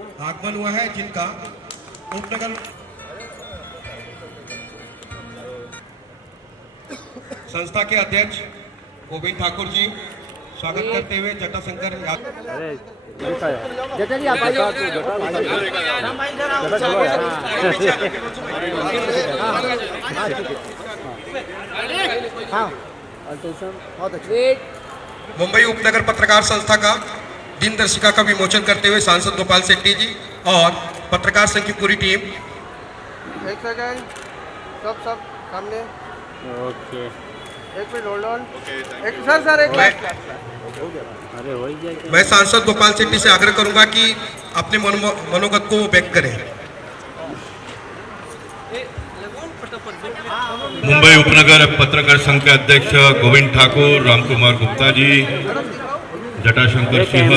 आगमन हुआ है, जिनका उपनगर संस्था के अध्यक्ष गोविंद ठाकुर जी स्वागत करते हुए जटाशंकर अरे जटा जी आप आइए। हाँ बहुत अच्छे। मुंबई उपनगर पत्रकार संस्था का दिनदर्शिका का विमोचन करते हुए सांसद गोपाल शेट्टी जी और पत्रकार संघ की पूरी टीम। एक सेकंड, सब सामने। ओके एक मिनट होल्ड ऑन। एक सर एक मिनट। अरे हो ही गया। मैं सांसद गोपाल शेट्टी से आग्रह करूंगा कि अपने मनोगत को व्यक्त करें। मुंबई उपनगर पत्रकार संघ के अध्यक्ष गोविंद ठाकुर, रामकुमार गुप्ता जी, जटाशंकर सिंह,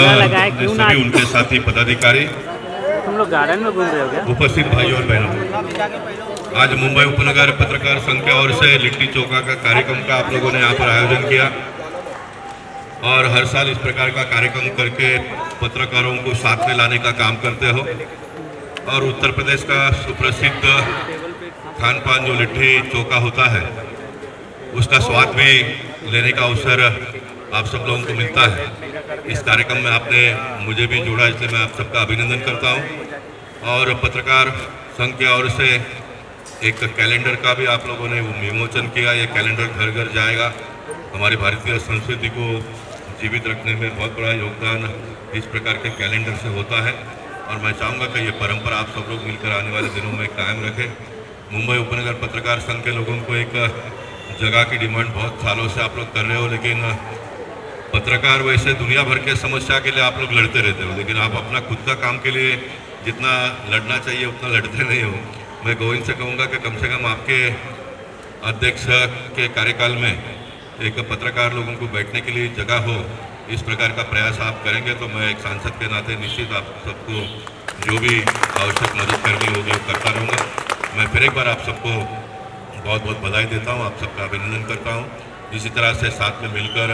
सभी उनके साथी पदाधिकारी, तुम लोग गार्डन में घूम रहे हो क्या? उपस्थित भाई और बहनों, आज मुंबई उपनगर पत्रकार संघ की ओर से लिट्टी चोखा का कार्यक्रम का आप लोगों ने यहाँ पर आयोजन किया और हर साल इस प्रकार का कार्यक्रम करके पत्रकारों को साथ में लाने का काम करते हो और उत्तर प्रदेश का सुप्रसिद्ध खान पान जो लिट्टी चोखा होता है उसका स्वाद भी लेने का अवसर आप सब लोगों को मिलता है। इस कार्यक्रम में आपने मुझे भी जोड़ा, इसलिए मैं आप सबका अभिनंदन करता हूं। और पत्रकार संघ की ओर से एक कैलेंडर का भी आप लोगों ने विमोचन किया। ये कैलेंडर घर घर जाएगा। हमारी भारतीय संस्कृति को जीवित रखने में बहुत बड़ा योगदान इस प्रकार के कैलेंडर से होता है और मैं चाहूँगा कि ये परंपरा आप सब लोग मिलकर आने वाले दिनों में कायम रखें। मुंबई उपनगर पत्रकार संघ के लोगों को एक जगह की डिमांड बहुत सालों से आप लोग कर रहे हो, लेकिन पत्रकार वैसे दुनिया भर के समस्या के लिए आप लोग लड़ते रहते हो, लेकिन आप अपना खुद का काम के लिए जितना लड़ना चाहिए उतना लड़ते नहीं हो। मैं गोविंद से कहूँगा कि कम से कम आपके अध्यक्ष के कार्यकाल में एक पत्रकार लोगों को बैठने के लिए जगह हो, इस प्रकार का प्रयास आप करेंगे तो मैं एक सांसद के नाते निश्चित आप सबको जो भी आवश्यक मदद करनी होगी वो करता रहूँगा। मैं फिर एक बार आप सबको बहुत बहुत बधाई देता हूँ, आप सबका अभिनंदन करता हूँ। इसी तरह से साथ में मिलकर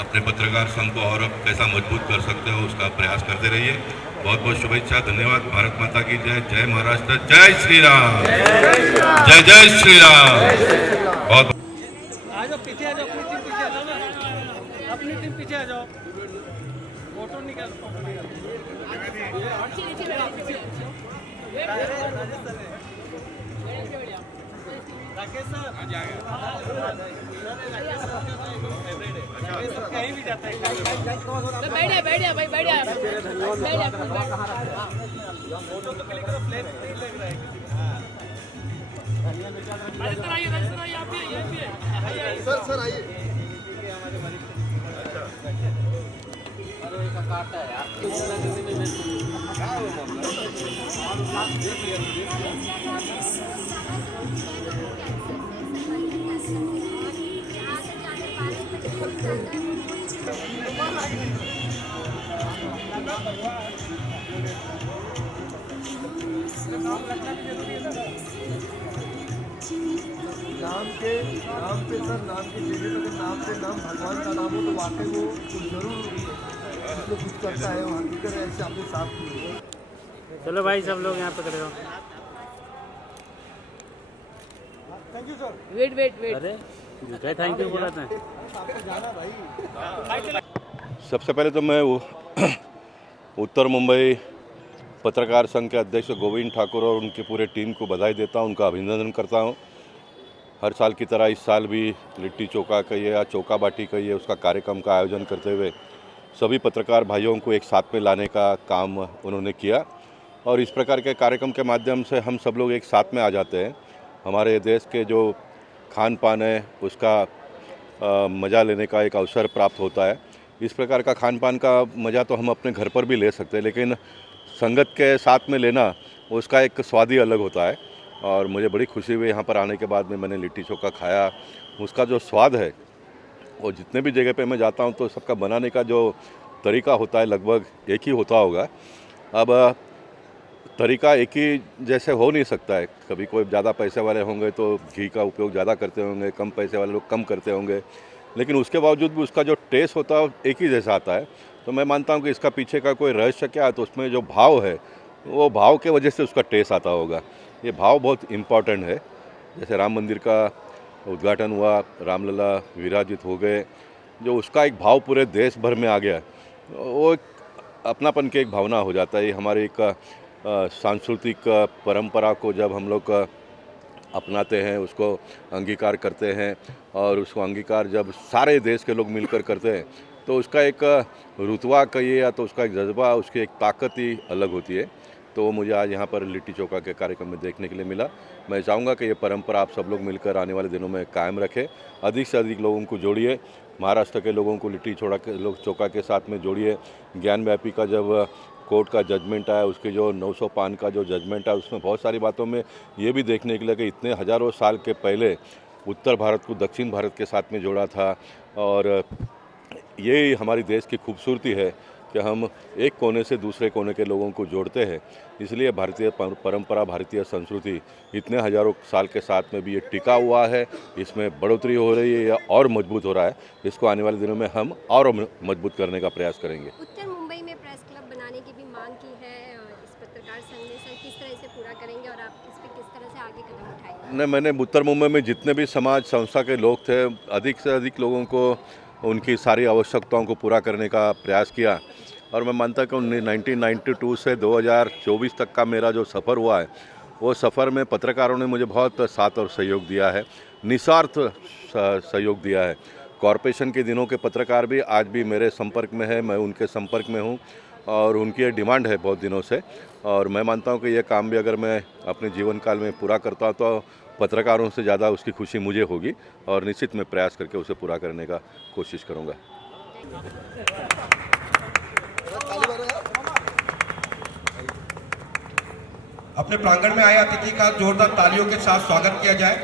अपने पत्रकार संघ को और कैसा मजबूत कर सकते हो उसका प्रयास करते रहिए। बहुत बहुत शुभेच्छा, धन्यवाद। भारत माता की जय। जय महाराष्ट्र, जय श्री राम, जय जय श्री राम। बहुत पीछे आ जाओ, अपनी टीम पीछे आ जाओ, फोटो निकाल। राकेश सर कहीं भी जाता है। बढ़िया भाई बढ़िया। फोटो तो क्लिक करो, फ्लैश नहीं लग रहा है। सर आइए। नाम पे सर, नाम के जरिए अगर नाम पे नाम भगवान का नाम हो तो वाकई वो जरूर कुछ करता है। वहाँ की ऐसे अपने साथ। चलो भाई सब लोग यहाँ पकड़े हो। Thank you sir. वेट। अरे क्या थैंक यू बोला था? सबसे पहले तो मैं उत्तर मुंबई पत्रकार संघ के अध्यक्ष गोविंद ठाकुर और उनकी पूरे टीम को बधाई देता हूं, उनका अभिनंदन करता हूं। हर साल की तरह इस साल भी लिट्टी चोखा कहिए या चौका बाटी कहिए उसका कार्यक्रम का आयोजन करते हुए सभी पत्रकार भाइयों को एक साथ में लाने का काम उन्होंने किया और इस प्रकार के कार्यक्रम के माध्यम से हम सब लोग एक साथ में आ जाते हैं। हमारे देश के जो खान पान है उसका मज़ा लेने का एक अवसर प्राप्त होता है। इस प्रकार का खान पान का मज़ा तो हम अपने घर पर भी ले सकते हैं, लेकिन संगत के साथ में लेना उसका एक स्वाद ही अलग होता है और मुझे बड़ी खुशी हुई यहाँ पर आने के बाद में मैंने लिट्टी चोखा खाया। उसका जो स्वाद है वो जितने भी जगह पे मैं जाता हूँ तो सबका बनाने का जो तरीका होता है लगभग एक ही होता होगा। अब तरीका एक ही जैसे हो नहीं सकता है। कभी कोई ज़्यादा पैसे वाले होंगे तो घी का उपयोग ज़्यादा करते होंगे, कम पैसे वाले लोग कम करते होंगे, लेकिन उसके बावजूद भी उसका जो टेस्ट होता है एक ही जैसा आता है। तो मैं मानता हूँ कि इसका पीछे का कोई रहस्य क्या है, तो उसमें जो भाव है वो भाव के वजह से उसका टेस्ट आता होगा। ये भाव बहुत इम्पॉर्टेंट है। जैसे राम मंदिर का उद्घाटन हुआ, रामलला विराजित हो गए, जो उसका एक भाव पूरे देश भर में आ गया, वो एक अपनापन की एक भावना हो जाता है। ये हमारी एक सांस्कृतिक परंपरा को जब हम लोग अपनाते हैं, उसको अंगीकार करते हैं और उसको अंगीकार जब सारे देश के लोग मिलकर करते हैं, तो उसका एक रुतबा कहिए या तो उसका एक जज्बा, उसकी एक ताकत ही अलग होती है। तो वो मुझे आज यहाँ पर लिट्टी चोखा के कार्यक्रम में देखने के लिए मिला। मैं चाहूँगा कि ये परंपरा आप सब लोग मिलकर आने वाले दिनों में कायम रखें, अधिक से अधिक लोगों को जोड़िए, महाराष्ट्र के लोगों को लिट्टी चोखा के साथ में जोड़िए। ज्ञान व्यापी का जब कोर्ट का जजमेंट आया, उसके जो 900 पान का जो जजमेंट आया, उसमें बहुत सारी बातों में ये भी देखने के लिए कि इतने हज़ारों साल के पहले उत्तर भारत को दक्षिण भारत के साथ में जोड़ा था। और ये हमारी देश की खूबसूरती है कि हम एक कोने से दूसरे कोने के लोगों को जोड़ते हैं। इसलिए भारतीय परंपरा, भारतीय संस्कृति इतने हज़ारों साल के साथ में भी ये टिका हुआ है, इसमें बढ़ोतरी हो रही है, या और मजबूत हो रहा है। इसको आने वाले दिनों में हम और मजबूत करने का प्रयास करेंगे। उत्तर मुंबई में प्रेस क्लब बनाने की भी मांग की है इस पत्रकार संघ ने, सर किस तरह से पूरा करेंगे और आप इस पर किस तरह से आगे कदम उठाएंगे? नहीं, मैंने उत्तर मुंबई में जितने भी समाज संस्था के लोग थे, अधिक से अधिक लोगों को उनकी सारी आवश्यकताओं को पूरा करने का प्रयास किया। और मैं मानता हूँ कि 1992 से 2024 तक का मेरा जो सफ़र हुआ है, वो सफ़र में पत्रकारों ने मुझे बहुत साथ और सहयोग दिया है, निस्वार्थ सहयोग दिया है। कॉरपोरेशन के दिनों के पत्रकार भी आज भी मेरे संपर्क में है, मैं उनके संपर्क में हूँ और उनकी ये डिमांड है बहुत दिनों से। और मैं मानता हूँ कि ये काम भी अगर मैं अपने जीवन काल में पूरा करता हूँ तो पत्रकारों से ज़्यादा उसकी खुशी मुझे होगी, और निश्चित मैं प्रयास करके उसे पूरा करने का कोशिश करूँगा। अपने प्रांगण में आए अतिथि का जोरदार तालियों के साथ स्वागत किया जाए।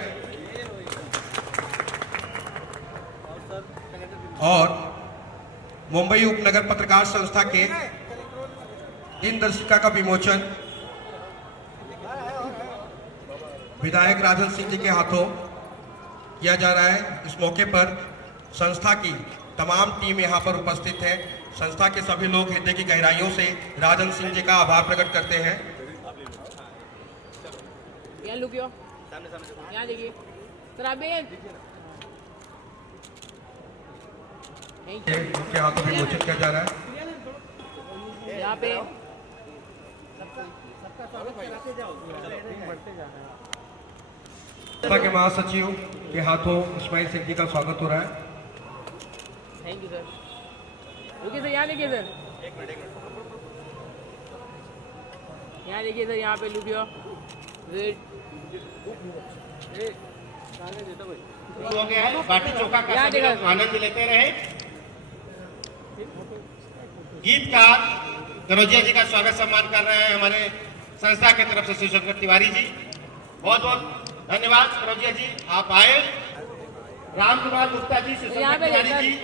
और मुंबई उपनगर पत्रकार संस्था के दिनदर्शिका का विमोचन विधायक राजन सिंह जी के हाथों किया जा रहा है। इस मौके पर संस्था की तमाम टीम यहाँ पर उपस्थित है। संस्था के सभी लोग हृदय की गहराइयों से राजन सिंह जी का आभार प्रकट करते हैं। यहाँ लुकियो, यहाँ देखिए सर, आप उनके हाथों विमोचन किया जा रहा है। यहाँ पे संस्था के महासचिव के हाथों इस्माइल सिंह जी का स्वागत हो रहा है। Thank you sir. रुकिए सर, यहाँ देखिए सर, यहाँ देखिए सर, यहाँ पे लुकियो वेट हो गया है। बाटी चोखा का सभी लोग आनंद लेते रहे। गीतकार दरोजिया जी का स्वागत सम्मान कर रहे हैं हमारे संस्था की तरफ से शिवशंकर तिवारी जी। बहुत बहुत धन्यवाद दरोजिया जी, आप आए। राम कुमार गुप्ता जी, शिवशंकर तिवारी जी,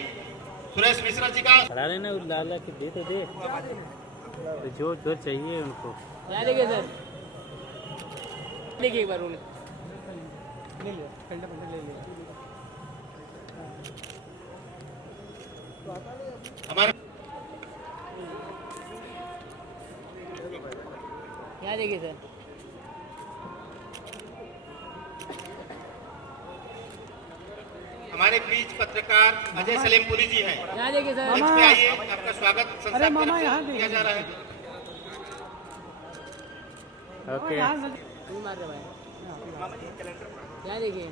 सुरेश मिश्रा जी का खड़ा रहना, लाला के दे तो दे, जो जो चाहिए उनको। यहाँ देखिए सर, देखिए एक बार उन्हें हमारे यहाँ देखिए सर, हमारे बीच पत्रकार अजय सलेमपुरी जी हैं। यहाँ देखिए सर, मंच पे आइए, आपका स्वागत संस्था की तरफ से किया जा रहा है। ओके, मार रहे भाई, यहाँ देखिए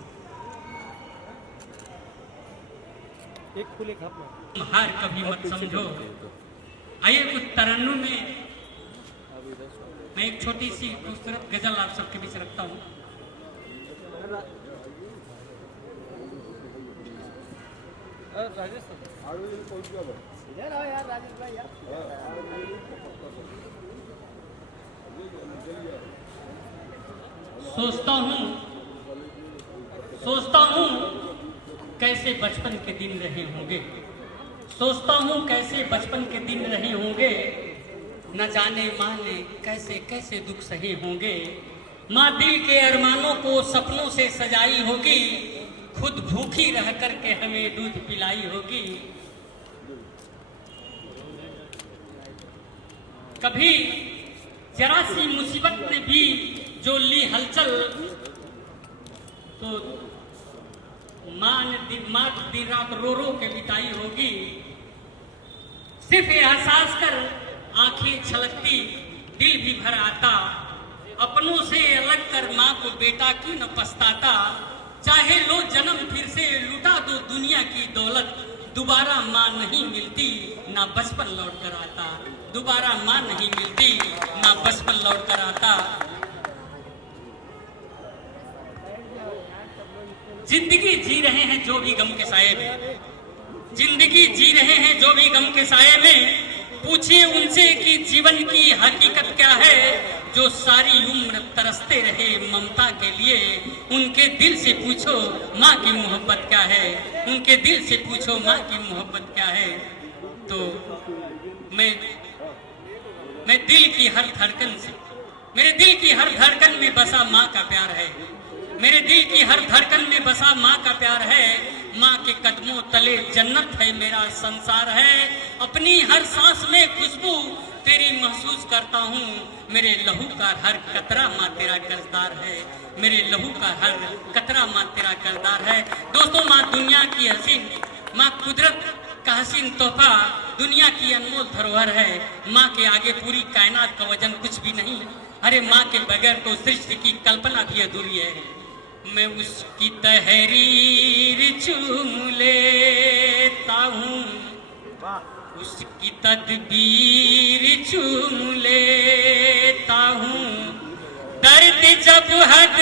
हार कभी मत समझो। आइए कुछ तरन्नुम में मैं एक छोटी सी खूबसूरत गजल आप सबके बीच रखता हूँ। सोचता हूँ कैसे बचपन के दिन रहे होंगे, सोचता हूँ कैसे बचपन के दिन रहे होंगे, न जाने माँ ने कैसे कैसे दुख सहे होंगे। माँ दिल के अरमानों को सपनों से सजाई होगी, खुद भूखी रह करके हमें दूध पिलाई होगी। कभी जरा सी मुसीबत ने भी जो ली हलचल, तो माँ दिन रात रो रो के बिताई होगी। सिर्फ ये एहसास कर आंखें छलकती, दिल भी भर आता, अपनों से अलग कर माँ को बेटा क्यों न पछताता। चाहे लो जन्म फिर से लुटा दो दुनिया की दौलत, दोबारा माँ नहीं मिलती ना बचपन लौट कर आता। दोबारा माँ नहीं मिलती ना बचपन लौट कर आता। जिंदगी जी रहे हैं जो भी गम के साए में, जिंदगी जी रहे हैं जो भी गम के साए में, पूछिए उनसे कि जीवन की हकीकत क्या है। जो सारी उम्र तरसते रहे ममता के लिए, उनके दिल से पूछो माँ की मोहब्बत क्या है। उनके दिल से पूछो माँ की मोहब्बत क्या है। तो मैं दिल की हर धड़कन से, मेरे दिल की हर धड़कन में बसा माँ का प्यार है। मेरे दिल की हर धड़कन में बसा माँ का प्यार है। माँ के कदमों तले जन्नत है, मेरा संसार है। अपनी हर सांस में खुशबू तेरी महसूस करता हूँ। मेरे लहू का हर कतरा माँ तेरा कर्जदार है। मेरे लहू का हर कतरा माँ तेरा कर्जदार है। दोस्तों, माँ दुनिया की हसीन, माँ कुदरत का हसीन तोहफा, दुनिया की अनमोल धरोहर है। माँ के आगे पूरी कायनात का वजन कुछ भी नहीं। अरे माँ के बगैर तो सृष्टि की कल्पना भी अधूरी है। मैं उसकी तहरीर चूम लेता हूँ, उसकी तदबीर चूम लेता हूँ। दर्द जब हद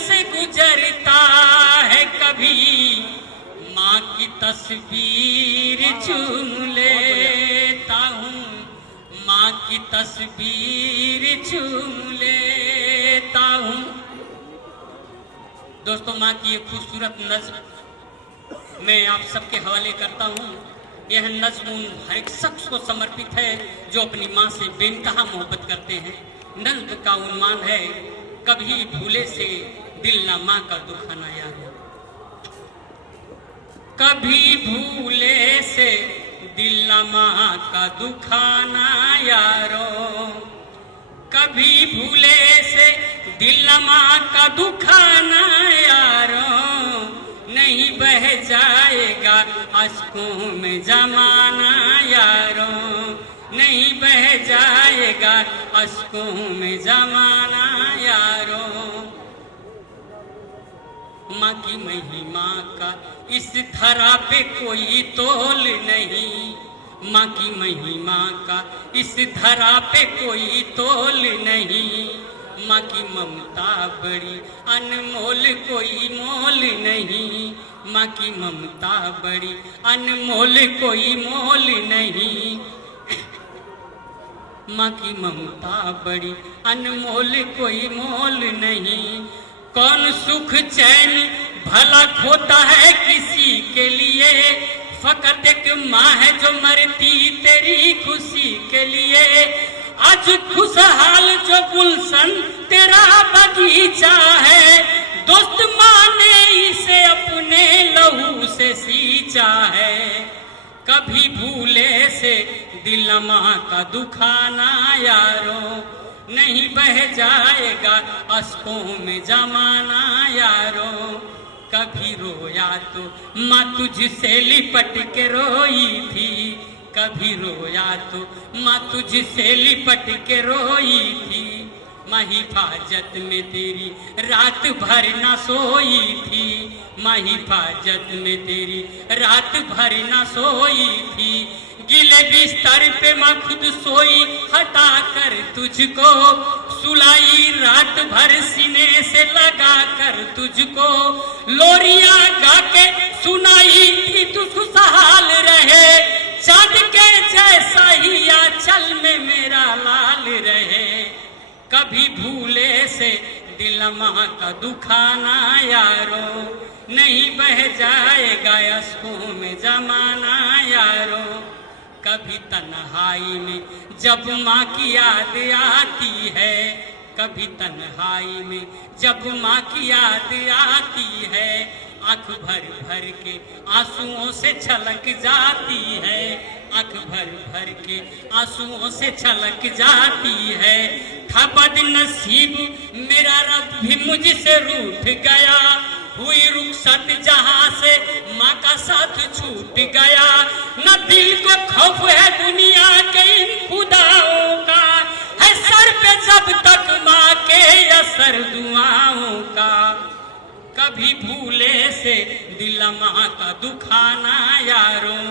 से गुजरता है कभी, माँ की तस्वीर चूम लेता हूँ। माँ की तस्वीर चूम लेता हूँ। दोस्तों, माँ की एक खूबसूरत नज्म मैं आप सबके हवाले करता हूँ। यह नज्म हर एक शख्स को समर्पित है जो अपनी माँ से बेइंतहा मोहब्बत करते हैं। नज्म का उन्वान है, कभी भूले से दिल ना माँ का दुखाना यारो। कभी भूले से दिल ना माँ का दुखाना यारो। कभी भूले से दिल माँ का दुखाना यारो। नहीं बह जाएगा अश्कों में जमाना यारो। नहीं बह जाएगा अश्कों में जमाना यारो। माँ की महिमा का इस धरा पे कोई तोल नहीं। माँ की महिमा का इस धरा पे कोई तोल नहीं। माँ की ममता बड़ी अनमोल कोई मोल नहीं। माँ की ममता बड़ी अनमोल कोई मोल नहीं। माँ की ममता बड़ी अनमोल कोई मोल नहीं। कौन सुख चैन भला खोता है किसी के लिए। फकत एक माँ है जो मरती तेरी खुशी के लिए। आज खुशहाल जो गुलशन तेरा बगीचा है, दोस्त माँ ने इसे अपने लहू से सींचा है। कभी भूले से दिल माँ का दुखाना यारो। नहीं बह जाएगा अश्कों में जमाना यारो। कभी रोया तो माँ तुझसे लिपट के रोई थी। कभी रोया तो माँ तुझसे लिपट के रोई थी। माँ हिफाजत में तेरी रात भर न सोई थी। माँ हिफाजत में तेरी रात भर न सोई थी। गिले बिस्तर पे माँ खुद सोई हटा कर तुझको सुलाई। रात भर सीने से लगा कर तुझको लोरियां गा के सुनाई थी। तू खुशहाल रहे चाँद के जैसा ही आंचल में मेरा लाल रहे। कभी भूले से दिल माँ का दुखाना यारो। नहीं बह जाएगा अश्कों में जमाना यारो। कभी तन्हाई में जब माँ की याद आती है। कभी तन्हाई में जब माँ की याद आती है। आंख भर भर के आंसुओं से छलक जाती है। आंख भर भर के आंसुओं से छलक जाती है। था बदनसीब मेरा रब भी मुझसे रूठ गया, हुई रुखसत जहां से माँ का साथ छूट गया। न दिल को खौफ है दुनिया के इन खुदाओं का, है सर पे जब तक माँ के असर दुआओं का। कभी भूले से दिल माँ का दुखाना यारों,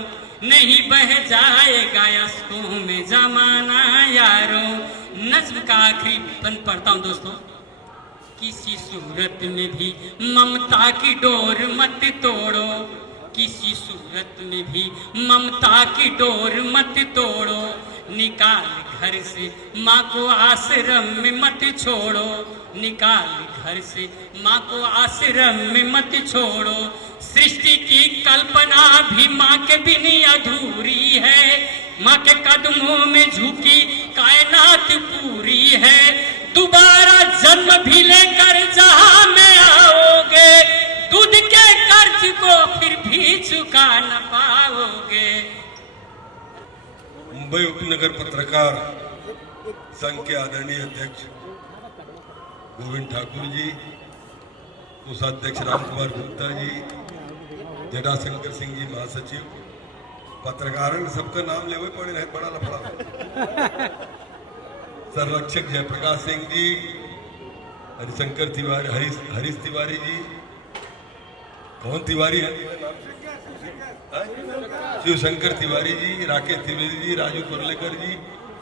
नहीं बह जाएगा अश्कों में जमाना यारों। नज्म का आखिरी बंद पढ़ता हूँ दोस्तों। किसी सूरत में भी ममता की डोर मत तोड़ो, किसी सूरत में भी ममता की डोर मत तोड़ो। निकाल घर से माँ को आश्रम में मत छोड़ो, निकाल घर से माँ को आश्रम में मत छोड़ो। सृष्टि की कल्पना भी माँ के बिन अधूरी है, माँ के कदमों में झुकी कायनात पूरी है। दोबारा जन्म भी लेकर जहां में आओगे, दूध के कर्ज को फिर भी चुका न पाओगे। मुंबई उपनगर पत्रकार संघ के आदरणीय अध्यक्ष गोविंद ठाकुर जी, कोषाध्यक्ष राम कुमार गुप्ता जी, जटाशंकर सिंह जी महासचिव, पत्रकारों सबका नाम ले पड़े रहे, बड़ा लफड़ा। संरक्षक जयप्रकाश सिंह जी, हरिशंकर तिवारी, हरीश तिवारी जी, कौन तिवारी है, शिवशंकर तिवारी जी, राकेश त्रिवेदी जी, राजू कुरलेकर जी,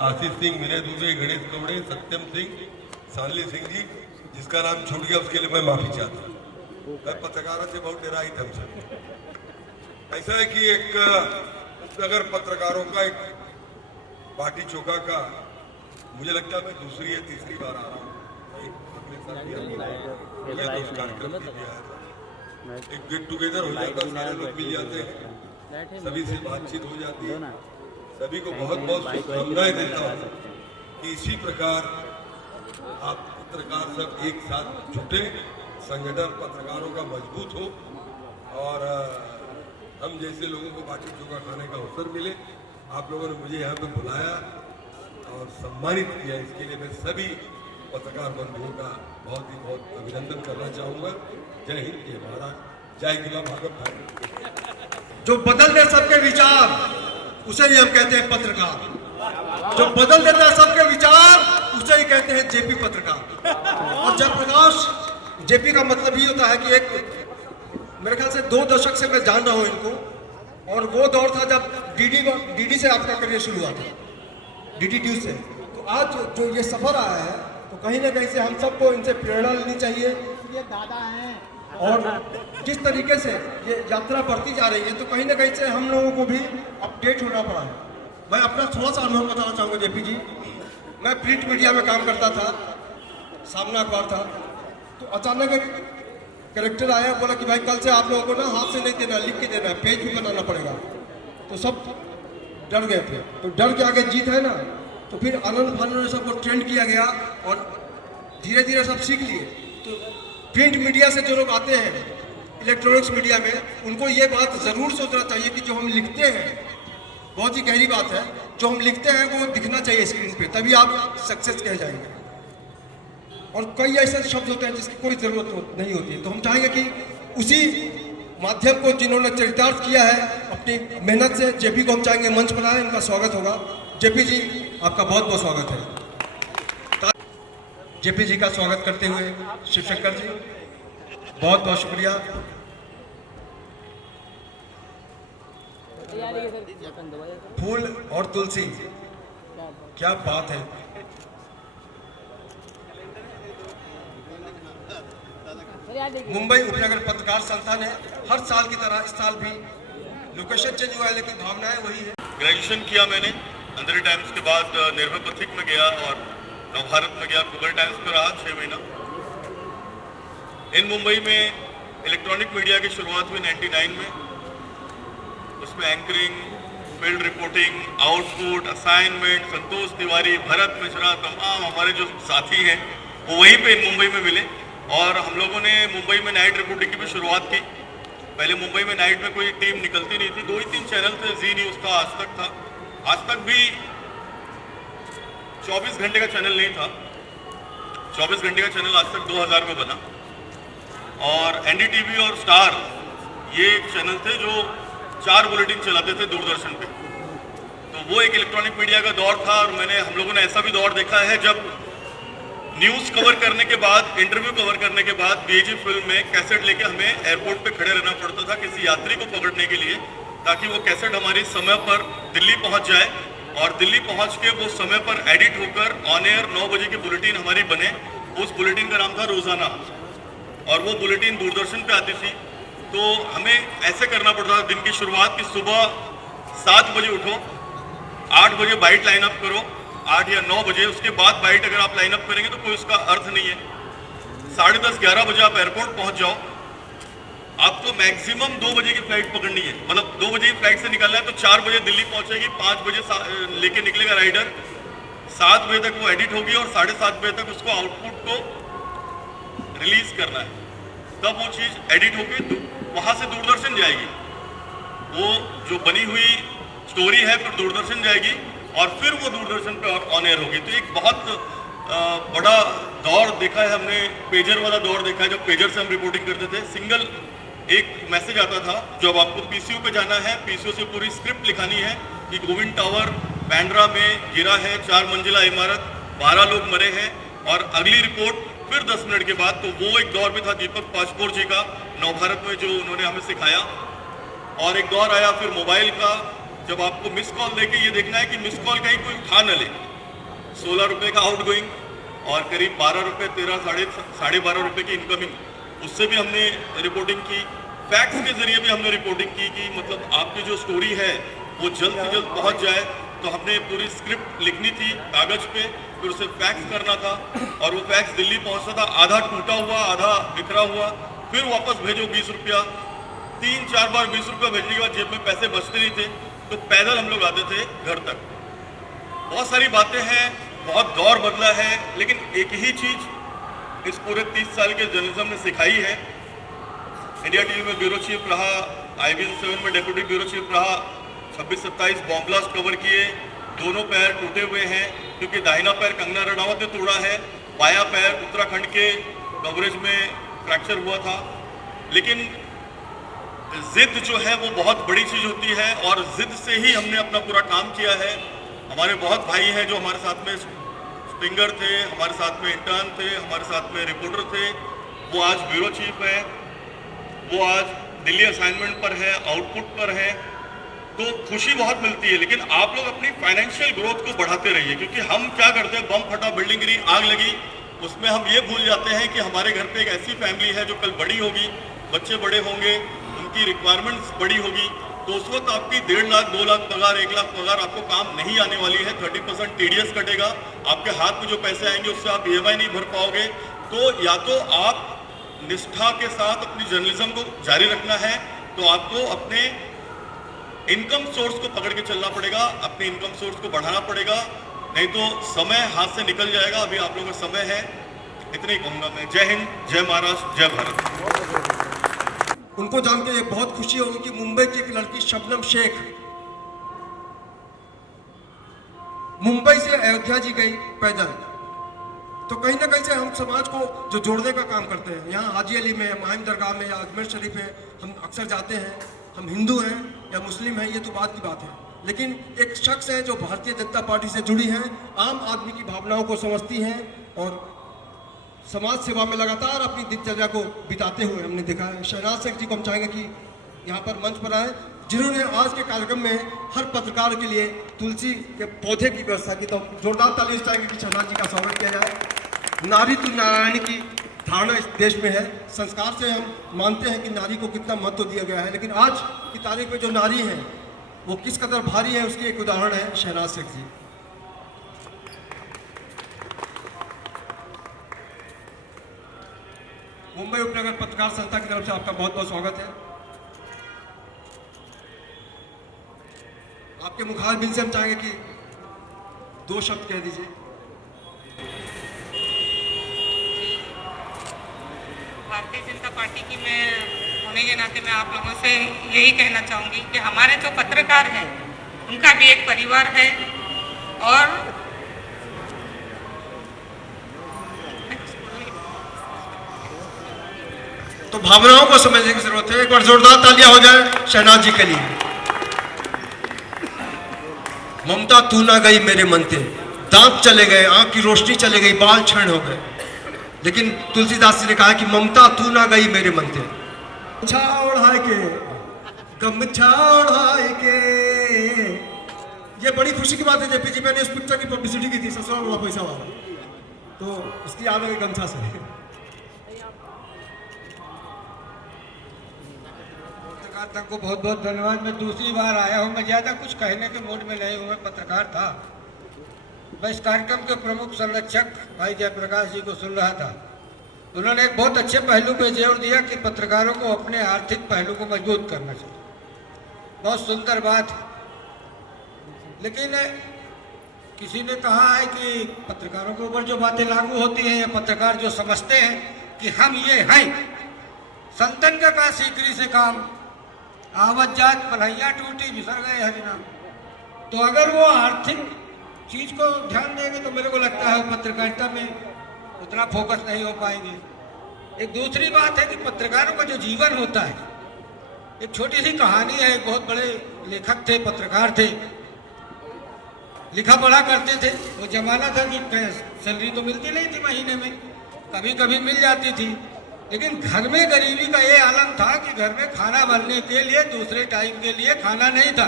आशीष सिंह, विनय दुबे, गणेश कौड़े, सत्यम सिंह, सानली सिंह जी, जिसका नाम छूट गया उसके लिए मैं माफी चाहता हूँ। मैं पत्रकारों से बहुत डरा ही था उसे। ऐसा है कि एक नगर पत्रकारों का एक बाटी चोखा का, मुझे लगता है मैं दूसरी या तीसरी बार आ रहा हूँ। कार्यक्रम एक गेट टुगेदर हो जाता है, सारे लोग मिल जाते हैं, सभी से बातचीत हो जाती है। सभी को बहुत बहुत शुभकामनाएं देता हूँ कि इसी प्रकार आप पत्रकार सब एक साथ जुटे, संगठन पत्रकारों का मजबूत हो और हम जैसे लोगों को बाटी चोखा खाने का अवसर मिले। आप लोगों ने मुझे यहाँ पे बुलाया और सम्मानित किया, इसके लिए मैं सभी पत्रकार बंधुओं का बहुत अभिनंदन करना चाहूँगा। जय हिंद, जय भारत, जय गिला भागवत। जो बदल दे सबके विचार उसे ही हम कहते हैं पत्रकार। जो बदल देता है सबके विचार उसे ही कहते हैं जेपी पत्रकार। और जयप्रकाश जेपी का मतलब ही होता है कि एक मेरे ख्याल से 2 दशक से मैं जान रहा हूँ इनको, और वो दौर था जब डीडी से आपका करियर शुरू हुआ था, डीडी न्यूज से। तो आज जो ये सफर आया है तो कहीं ना कहीं से हम सबको इनसे प्रेरणा लेनी चाहिए। ये दादा हैं और जिस तरीके से ये यात्रा बढ़ती जा रही है तो कहीं ना कहीं से हम लोगों को भी अपडेट होना पड़ा है। मैं अपना थोड़ा सा अनुभव बताना चाहूँगा जेपी जी। मैं प्रिंट मीडिया में काम करता था, सामना अखबार था, तो अचानक एक करेक्टर आया, बोला कि भाई कल से आप लोगों को ना हाथ से नहीं देना, लिख के देना है, पेज भी बनाना पड़ेगा। तो सब डर गए थे, तो डर के आगे जीत है ना। तो फिर आनंद फानंद ने सबको ट्रेंड किया गया और धीरे धीरे सब सीख लिए। तो प्रिंट मीडिया से जो लोग आते हैं इलेक्ट्रॉनिक्स मीडिया में, उनको ये बात ज़रूर सोचना चाहिए कि जो हम लिखते हैं, बहुत ही गहरी बात है, जो हम लिखते हैं वो दिखना चाहिए स्क्रीन पे, तभी आप सक्सेस कह जाएंगे। और कई ऐसे शब्द होते हैं जिसकी कोई ज़रूरत नहीं होती। तो हम चाहेंगे कि उसी माध्यम को जिन्होंने चरितार्थ किया है अपनी मेहनत से, जेपी को हम चाहेंगे मंच बनाएं, इनका स्वागत होगा। जेपी जी आपका बहुत बहुत स्वागत है। जेपी जी का स्वागत करते हुए शिवशंकर जी बहुत बहुत शुक्रिया। फूल और तुलसी, क्या बात है। मुंबई उपनगर पत्रकार संस्था ने हर साल की तरह इस साल भी लोकेशन चेंज हुआ है लेकिन भावनाएं वही है। ग्रेजुएशन किया मैंने अंधेरी टाइम्स के बाद निर्भय पथिक में गया और नवभारत में गया, कुबर टाइम्स में रहा 6 महीना। इन मुंबई में इलेक्ट्रॉनिक मीडिया की शुरुआत हुई 99 में। उसमें anchoring, field reporting, output, assignment, Santosh Tiwari, Bharat Mishra, तमाम हमारे जो साथी हैं वो वहीं पे इन मुंबई में मिले। और हम लोगों ने मुंबई में नाइट रिपोर्टिंग की भी शुरुआत की। पहले मुंबई में नाइट में कोई टीम निकलती नहीं थी, 2 ही 3 चैनल थे, जी न्यूज़ था, आज तक था, आज तक भी 24 घंटे का चैनल नहीं था। 24 घंटे का चैनल आज तक 2000 में बना। और एनडीटीवी और स्टार ये चैनल थे जो 4 बुलेटिन चलाते थे दूरदर्शन पे। तो वो एक इलेक्ट्रॉनिक मीडिया का दौर था। और हम लोगों ने ऐसा भी दौर देखा है जब न्यूज़ कवर करने के बाद, इंटरव्यू कवर करने के बाद बीएजी फिल्म में कैसेट लेके हमें एयरपोर्ट पे खड़े रहना पड़ता था किसी यात्री को पकड़ने के लिए, ताकि वो कैसेट हमारी समय पर दिल्ली पहुंच जाए और दिल्ली पहुंच के वो समय पर एडिट होकर ऑन एयर 9 बजे की बुलेटिन हमारी बने। उस बुलेटिन का नाम था रोजाना और वो बुलेटिन दूरदर्शन पे आती थी। तो हमें ऐसे करना पड़ता था दिन की शुरुआत की सुबह 7 बजे उठो, 8 बजे बाइट लाइन अप करो, 8 या 9 बजे। उसके बाद बाइट अगर आप लाइन अप करेंगे तो कोई उसका अर्थ नहीं है। 10:30 11 बजे आप एयरपोर्ट पहुंच जाओ। आपको मैक्सिमम 2 बजे की फ्लाइट पकड़नी है, मतलब 2 बजे की फ्लाइट से निकलना है तो 4 बजे दिल्ली पहुंचेगी, 5 बजे लेके निकलेगा राइडर, 7 बजे तक वो एडिट होगी और 7:30 बजे तक उसको आउटपुट को रिलीज करना है। तब वो चीज एडिट होकर वहां से दूरदर्शन जाएगी। वो जो बनी हुई स्टोरी है फिर दूरदर्शन जाएगी और फिर वो दूरदर्शन पे ऑन एयर होगी। तो एक बहुत बड़ा दौर देखा है हमने, पेजर वाला दौर देखा है जब पेजर से हम रिपोर्टिंग करते थे। सिंगल एक मैसेज आता था, जब आपको पीसीओ पे जाना है, पीसीओ से पूरी स्क्रिप्ट लिखानी है कि गोविंद टावर बांद्रा में गिरा है, 4 मंजिला इमारत, 12 लोग मरे हैं और अगली रिपोर्ट फिर 10 मिनट के बाद। तो वो एक दौर भी था दीपक पाचपोर जी का नवभारत में, जो उन्होंने हमें सिखाया। और एक दौर आया फिर मोबाइल का, जब आपको मिस कॉल देके ये देखना है कि मिस कॉल कहीं कोई उठा न ले। 16 रुपये का आउट गोइंग और करीब 12 रुपये, 13 साढ़े 12 रुपये की इनकमिंग, उससे भी हमने रिपोर्टिंग की। फैक्स के जरिए भी हमने रिपोर्टिंग की कि मतलब आपकी जो स्टोरी है वो जल्द से जल्द पहुंच जाए। तो हमने पूरी स्क्रिप्ट लिखनी थी कागज पे, फिर उसे फैक्स करना था और वो फैक्स दिल्ली पहुंचता था, आधा टूटा हुआ, आधा बिखरा हुआ, फिर वापस भेजो 20 रुपया। 3-4 बार 20 रुपया भेजने के बाद जेब में पैसे बचते नहीं थे, तो पैदल हम लोग आते थे घर तक। बहुत सारी बातें हैं, बहुत दौर बदला है, लेकिन एक ही चीज इस पूरे 30 साल के जर्नलिज्म ने सिखाई है। इंडिया टीवी में ब्यूरो चीफ रहा, IBN 7 में डेप्यूटी ब्यूरो चीफ रहा, 26-27 बॉम्ब ब्लास्ट कवर किए। दोनों पैर टूटे हुए हैं क्योंकि दाहिना पैर कंगना रनावत ने तोड़ा है, बायां पैर उत्तराखंड के कवरेज में फ्रैक्चर हुआ था। लेकिन जिद जो है वो बहुत बड़ी चीज होती है और जिद से ही हमने अपना पूरा काम किया है। हमारे बहुत भाई हैं जो हमारे साथ में स्ट्रिंगर थे, हमारे साथ में इंटर्न थे, हमारे साथ में रिपोर्टर थे, वो आज ब्यूरो चीफ है, वो आज दिल्ली असाइनमेंट पर है, आउटपुट पर है। तो खुशी बहुत मिलती है, लेकिन आप लोग अपनी फाइनेंशियल ग्रोथ को बढ़ाते रहिए, क्योंकि हम क्या करते हैं, बम फटा, बिल्डिंग गिरी, आग लगी, उसमें हम ये भूल जाते हैं कि हमारे घर पे एक ऐसी फैमिली है जो कल बड़ी होगी, बच्चे बड़े होंगे, उनकी रिक्वायरमेंट्स बड़ी होगी। तो उस वक्त आपकी 1.5 लाख, 2 लाख पगार, 1 लाख पगार आपको काम नहीं आने वाली है। 30% TDS कटेगा, आपके हाथ में जो पैसे आएंगे उससे आप EMI नहीं भर पाओगे। तो या तो आप निष्ठा के साथ अपनी जर्नलिज्म को जारी रखना है, तो आपको अपने इनकम सोर्स को पकड़ के चलना पड़ेगा, अपने इनकम सोर्स को बढ़ाना पड़ेगा, नहीं तो समय हाथ से निकल जाएगा। अभी आप लोगों का समय है, इतना ही कहूँगा मैं। जय हिंद, जय महाराष्ट्र, जय भारत। उनको जान के ये बहुत खुशी होगी कि मुंबई की एक लड़की शबनम शेख मुंबई से अयोध्या जी गई पैदल। तो कहीं ना कहीं से हम समाज को जो जोड़ने का काम करते हैं। यहाँ हाजी अली में, माहिम दरगाह में या अजमेर शरीफ में हम अक्सर जाते हैं। हम हिंदू हैं या मुस्लिम हैं ये तो बात की बात है, लेकिन एक शख्स है जो भारतीय जनता पार्टी से जुड़ी हैं, आम आदमी की भावनाओं को समझती हैं और समाज सेवा में लगातार अपनी दिनचर्या को बिताते हुए हमने देखा है। शहनाज शेख जी को हम चाहेंगे कि यहाँ पर मंच पर आए, जिन्होंने आज के कार्यक्रम में हर पत्रकार के लिए तुलसी के पौधे की व्यवस्था की। तो जोरदार ताली चाहेंगे कि शहनाज जी का स्वागत किया जाए। नारी तु नारायणी की धारणा इस देश में है। संस्कार से हम मानते हैं कि नारी को कितना महत्व दिया गया है, लेकिन आज की तारीख में जो नारी है वो किस कदर भारी है, उसकी एक उदाहरण है शहनाज शेख जी। मुंबई उपनगर पत्रकार संस्था की तरफ से आपका बहुत बहुत स्वागत है। आपके मुखारबिन से हम चाहेंगे कि 2 शब्द कह दीजिए। भारतीय जनता पार्टी की मैं होने के नाते मैं आप लोगों से यही कहना चाहूँगी कि हमारे जो पत्रकार हैं उनका भी एक परिवार है और तो भावनाओं को समझने की जरूरत है। एक बार जोरदार तालियां हो जाए शहनाज जी के लिए। ममता तू ना गई मेरे मनते, दांत चले गए, आंख की रोशनी चले गई, बाल क्षण हो गए, लेकिन तुलसीदास जी ने कहा कि ममता तू ना गई मेरे मनते। गमछा ओढ़ाए के, गमछा ओढ़ाए के, ये बड़ी खुशी की बात है जेपी जी, मैंने इस पिक्चर की पब्लिसिटी की थी, ससुराल वाला पैसा वाला, तो इसकी याद है गमछा से। पत्रकार को बहुत बहुत धन्यवाद। मैं दूसरी बार आया हूँ, मैं ज़्यादा कुछ कहने के मूड में नहीं हूँ, मैं पत्रकार था। मैं इस कार्यक्रम के प्रमुख संरक्षक भाई जयप्रकाश जी को सुन रहा था। उन्होंने एक बहुत अच्छे पहलू पे जोर दिया कि पत्रकारों को अपने आर्थिक पहलू को मजबूत करना चाहिए। बहुत सुंदर बात है, लेकिन किसी ने कहा है कि पत्रकारों के ऊपर जो बातें लागू होती हैं या पत्रकार जो समझते हैं कि हम ये हैं, संतन का सीकरी से काम, आवत जात पलैया टूटी बिसर गए हरिनाम। तो अगर वो आर्थिक चीज को ध्यान देंगे तो मेरे को लगता है पत्रकारिता में उतना फोकस नहीं हो पाएंगे। एक दूसरी बात है कि पत्रकारों का जो जीवन होता है, एक छोटी सी कहानी है। एक बहुत बड़े लेखक थे, पत्रकार थे, लिखा पढ़ा करते थे। वो जमाना था कि सैलरी तो मिलती नहीं थी महीने में, कभी कभी मिल जाती थी, लेकिन घर में गरीबी का ये आलम था कि घर में खाना बनने के लिए दूसरे टाइम के लिए खाना नहीं था।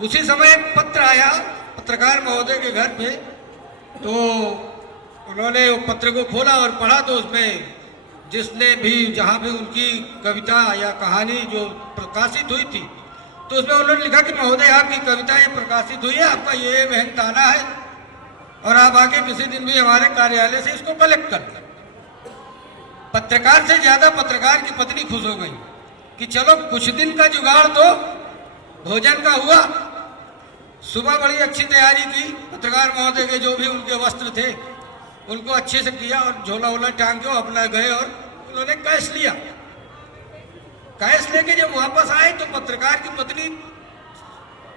उसी समय एक पत्र आया पत्रकार महोदय के घर पे, तो उन्होंने वो पत्र को खोला और पढ़ा, तो उसमें जिसने भी जहाँ भी उनकी कविता या कहानी जो प्रकाशित हुई थी, तो उसमें उन्होंने लिखा कि महोदय आपकी कविता ये प्रकाशित हुई है, आपका ये मेहनताना है और आप आगे किसी दिन भी हमारे कार्यालय से इसको कलेक्ट कर लें। पत्रकार से ज्यादा पत्रकार की पत्नी खुश हो गई कि चलो कुछ दिन का जुगाड़ तो भोजन का हुआ। सुबह बड़ी अच्छी तैयारी की, पत्रकार महोदय के जो भी उनके वस्त्र थे उनको अच्छे से किया और झोला वोला टांग के अपना गए और उन्होंने कैश लिया। कैश लेके जब वापस आए तो पत्रकार की पत्नी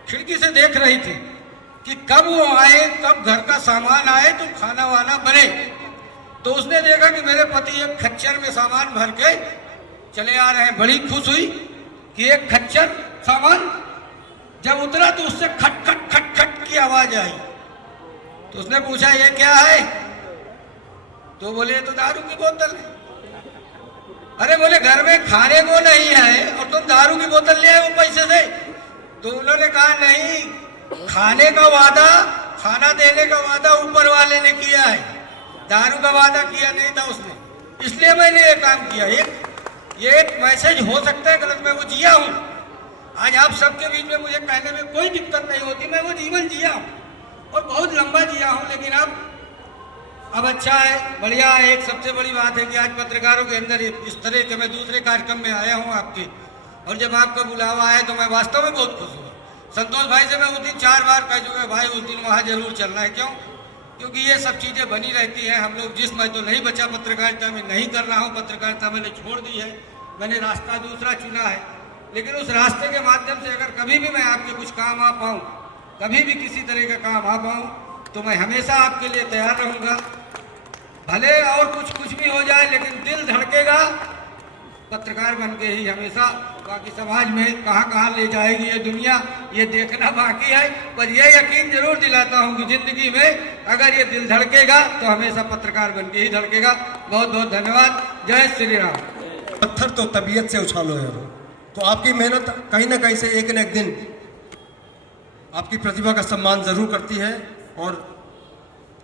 खिड़की से देख रही थी कि कब वो आए, कब घर का सामान आए तो खाना वाना बने। तो उसने देखा कि मेरे पति एक खच्चर में सामान भर के चले आ रहे हैं। बड़ी खुश हुई कि एक खच्चर सामान जब उतरा तो उससे खट खट खट खट की आवाज आई। तो उसने पूछा ये क्या है? तो बोले तो दारू की बोतल है। अरे बोले घर में खाने को नहीं है और तुम दारू की बोतल ले आए वो पैसे से? तो उन्होंने कहा नहीं, खाने का वादा, खाना देने का वादा ऊपर वाले ने किया है, दारू का वादा किया नहीं था उसने, इसलिए मैंने ये काम किया। ये एक मैसेज हो सकता है गलत, मैं वो जिया हूँ। आज आप सबके बीच में मुझे कहने में कोई दिक्कत नहीं होती, मैं वो जीवन जिया हूँ और बहुत लंबा जिया हूँ। लेकिन अब अच्छा है, बढ़िया है। एक सबसे बड़ी बात है कि आज पत्रकारों के अंदर इस तरह के, मैं दूसरे कार्यक्रम में आया हूँ आपके, और जब आपका बुलावा आया तो मैं वास्तव में बहुत खुश हुआ। संतोष भाई से मैं उस दिन 4 बार कह चुका, भाई उस दिन वहाँ जरूर चलना है। क्यों? क्योंकि ये सब चीज़ें बनी रहती हैं। हम लोग जिस, मैं तो नहीं बचा पत्रकारिता में, नहीं कर रहा हूँ पत्रकारिता, मैंने छोड़ दी है, मैंने रास्ता दूसरा चुना है। लेकिन उस रास्ते के माध्यम से अगर कभी भी मैं आपके कुछ काम आ पाऊँ, कभी भी किसी तरह का काम आ पाऊँ, तो मैं हमेशा आपके लिए तैयार रहूँगा। भले और कुछ भी हो जाए, लेकिन दिल धड़केगा पत्रकार बन के ही हमेशा। बाकी समाज में कहाँ ले जाएगी ये दुनिया, ये देखना बाकी है। पर ये यकीन जरूर दिलाता हूँ कि जिंदगी में अगर ये दिल धड़केगा तो हमेशा पत्रकार बन के ही धड़केगा। बहुत बहुत धन्यवाद। जय श्री राम। पत्थर तो तबीयत से उछालो है, तो आपकी मेहनत कहीं ना कहीं से एक न एक दिन आपकी प्रतिभा का सम्मान जरूर करती है। और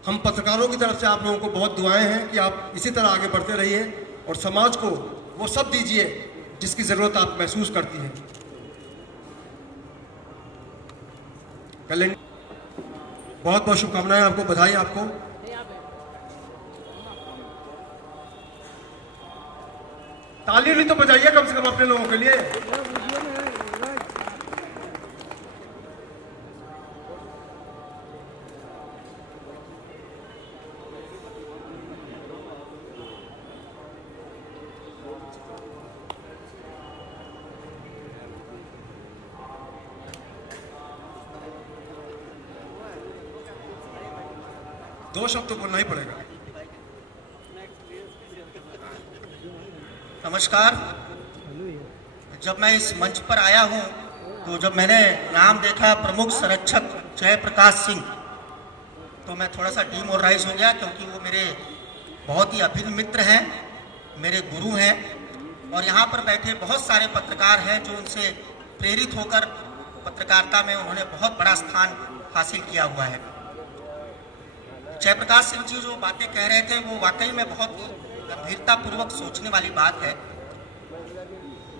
हम पत्रकारों की तरफ से आप लोगों को बहुत दुआएं हैं कि आप इसी तरह आगे बढ़ते रहिए और समाज को वो सब दीजिए जिसकी जरूरत आप महसूस करती हैं। बहुत बहुत शुभकामनाएं आपको, बधाई आपको। ताली भी तो बजाइए कम से कम अपने लोगों के लिए। 2 शब्द तो बोलना ही पड़ेगा। नमस्कार। जब मैं इस मंच पर आया हूं तो जब मैंने नाम देखा प्रमुख संरक्षक जयप्रकाश सिंह, तो मैं थोड़ा सा डिमोरलाइज हो गया, क्योंकि वो मेरे बहुत ही अभिन्न मित्र हैं, मेरे गुरु हैं, और यहाँ पर बैठे बहुत सारे पत्रकार हैं जो उनसे प्रेरित होकर पत्रकारिता में उन्होंने बहुत बड़ा स्थान हासिल किया हुआ है। जयप्रकाश सिंह जी जो बातें कह रहे थे वो वाकई में बहुत गंभीरतापूर्वक सोचने वाली बात है,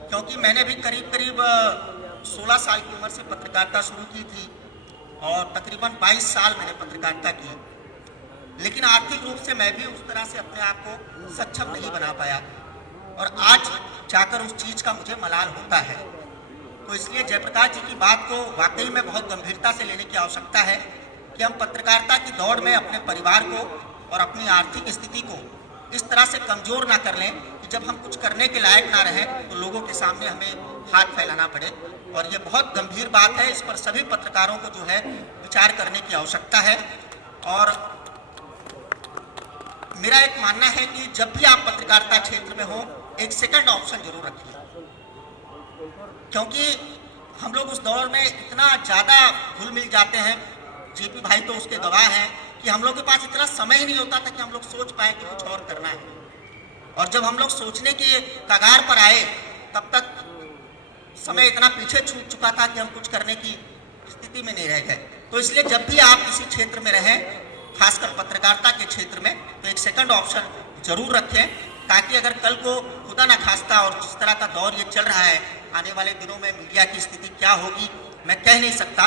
क्योंकि मैंने भी करीब 16 साल की उम्र से पत्रकारिता शुरू की थी और तकरीबन 22 साल मैंने पत्रकारिता की, लेकिन आर्थिक रूप से मैं भी उस तरह से अपने आप को सक्षम नहीं बना पाया, और आज जाकर उस चीज़ का मुझे मलाल होता है। तो इसलिए जयप्रकाश जी की बात को वाकई में बहुत गंभीरता से लेने की आवश्यकता है कि हम पत्रकारिता की दौड़ में अपने परिवार को और अपनी आर्थिक स्थिति को इस तरह से कमज़ोर ना कर लें कि जब हम कुछ करने के लायक ना रहें तो लोगों के सामने हमें हाथ फैलाना पड़े। और ये बहुत गंभीर बात है, इस पर सभी पत्रकारों को जो है विचार करने की आवश्यकता है। और मेरा एक मानना है कि जब भी आप पत्रकारिता क्षेत्र में हो, एक सेकंड ऑप्शन जरूर रखिए, क्योंकि हम लोग उस दौर में इतना ज़्यादा घुल मिल जाते हैं, जेपी भाई तो उसके गवाह हैं, कि हम लोग के पास इतना समय ही नहीं होता था कि हम लोग सोच पाए कि कुछ और करना है। और जब हम लोग सोचने के कगार पर आए तब तक समय इतना पीछे छूट चुका था कि हम कुछ करने की स्थिति में नहीं रह गए। तो इसलिए जब भी आप किसी क्षेत्र में रहें, खासकर पत्रकारिता के क्षेत्र में, तो एक सेकंड ऑप्शन जरूर रखें, ताकि अगर कल को खुदा ना खास्ता, और जिस तरह का दौर ये चल रहा है, आने वाले दिनों में मीडिया की स्थिति क्या होगी मैं कह नहीं सकता,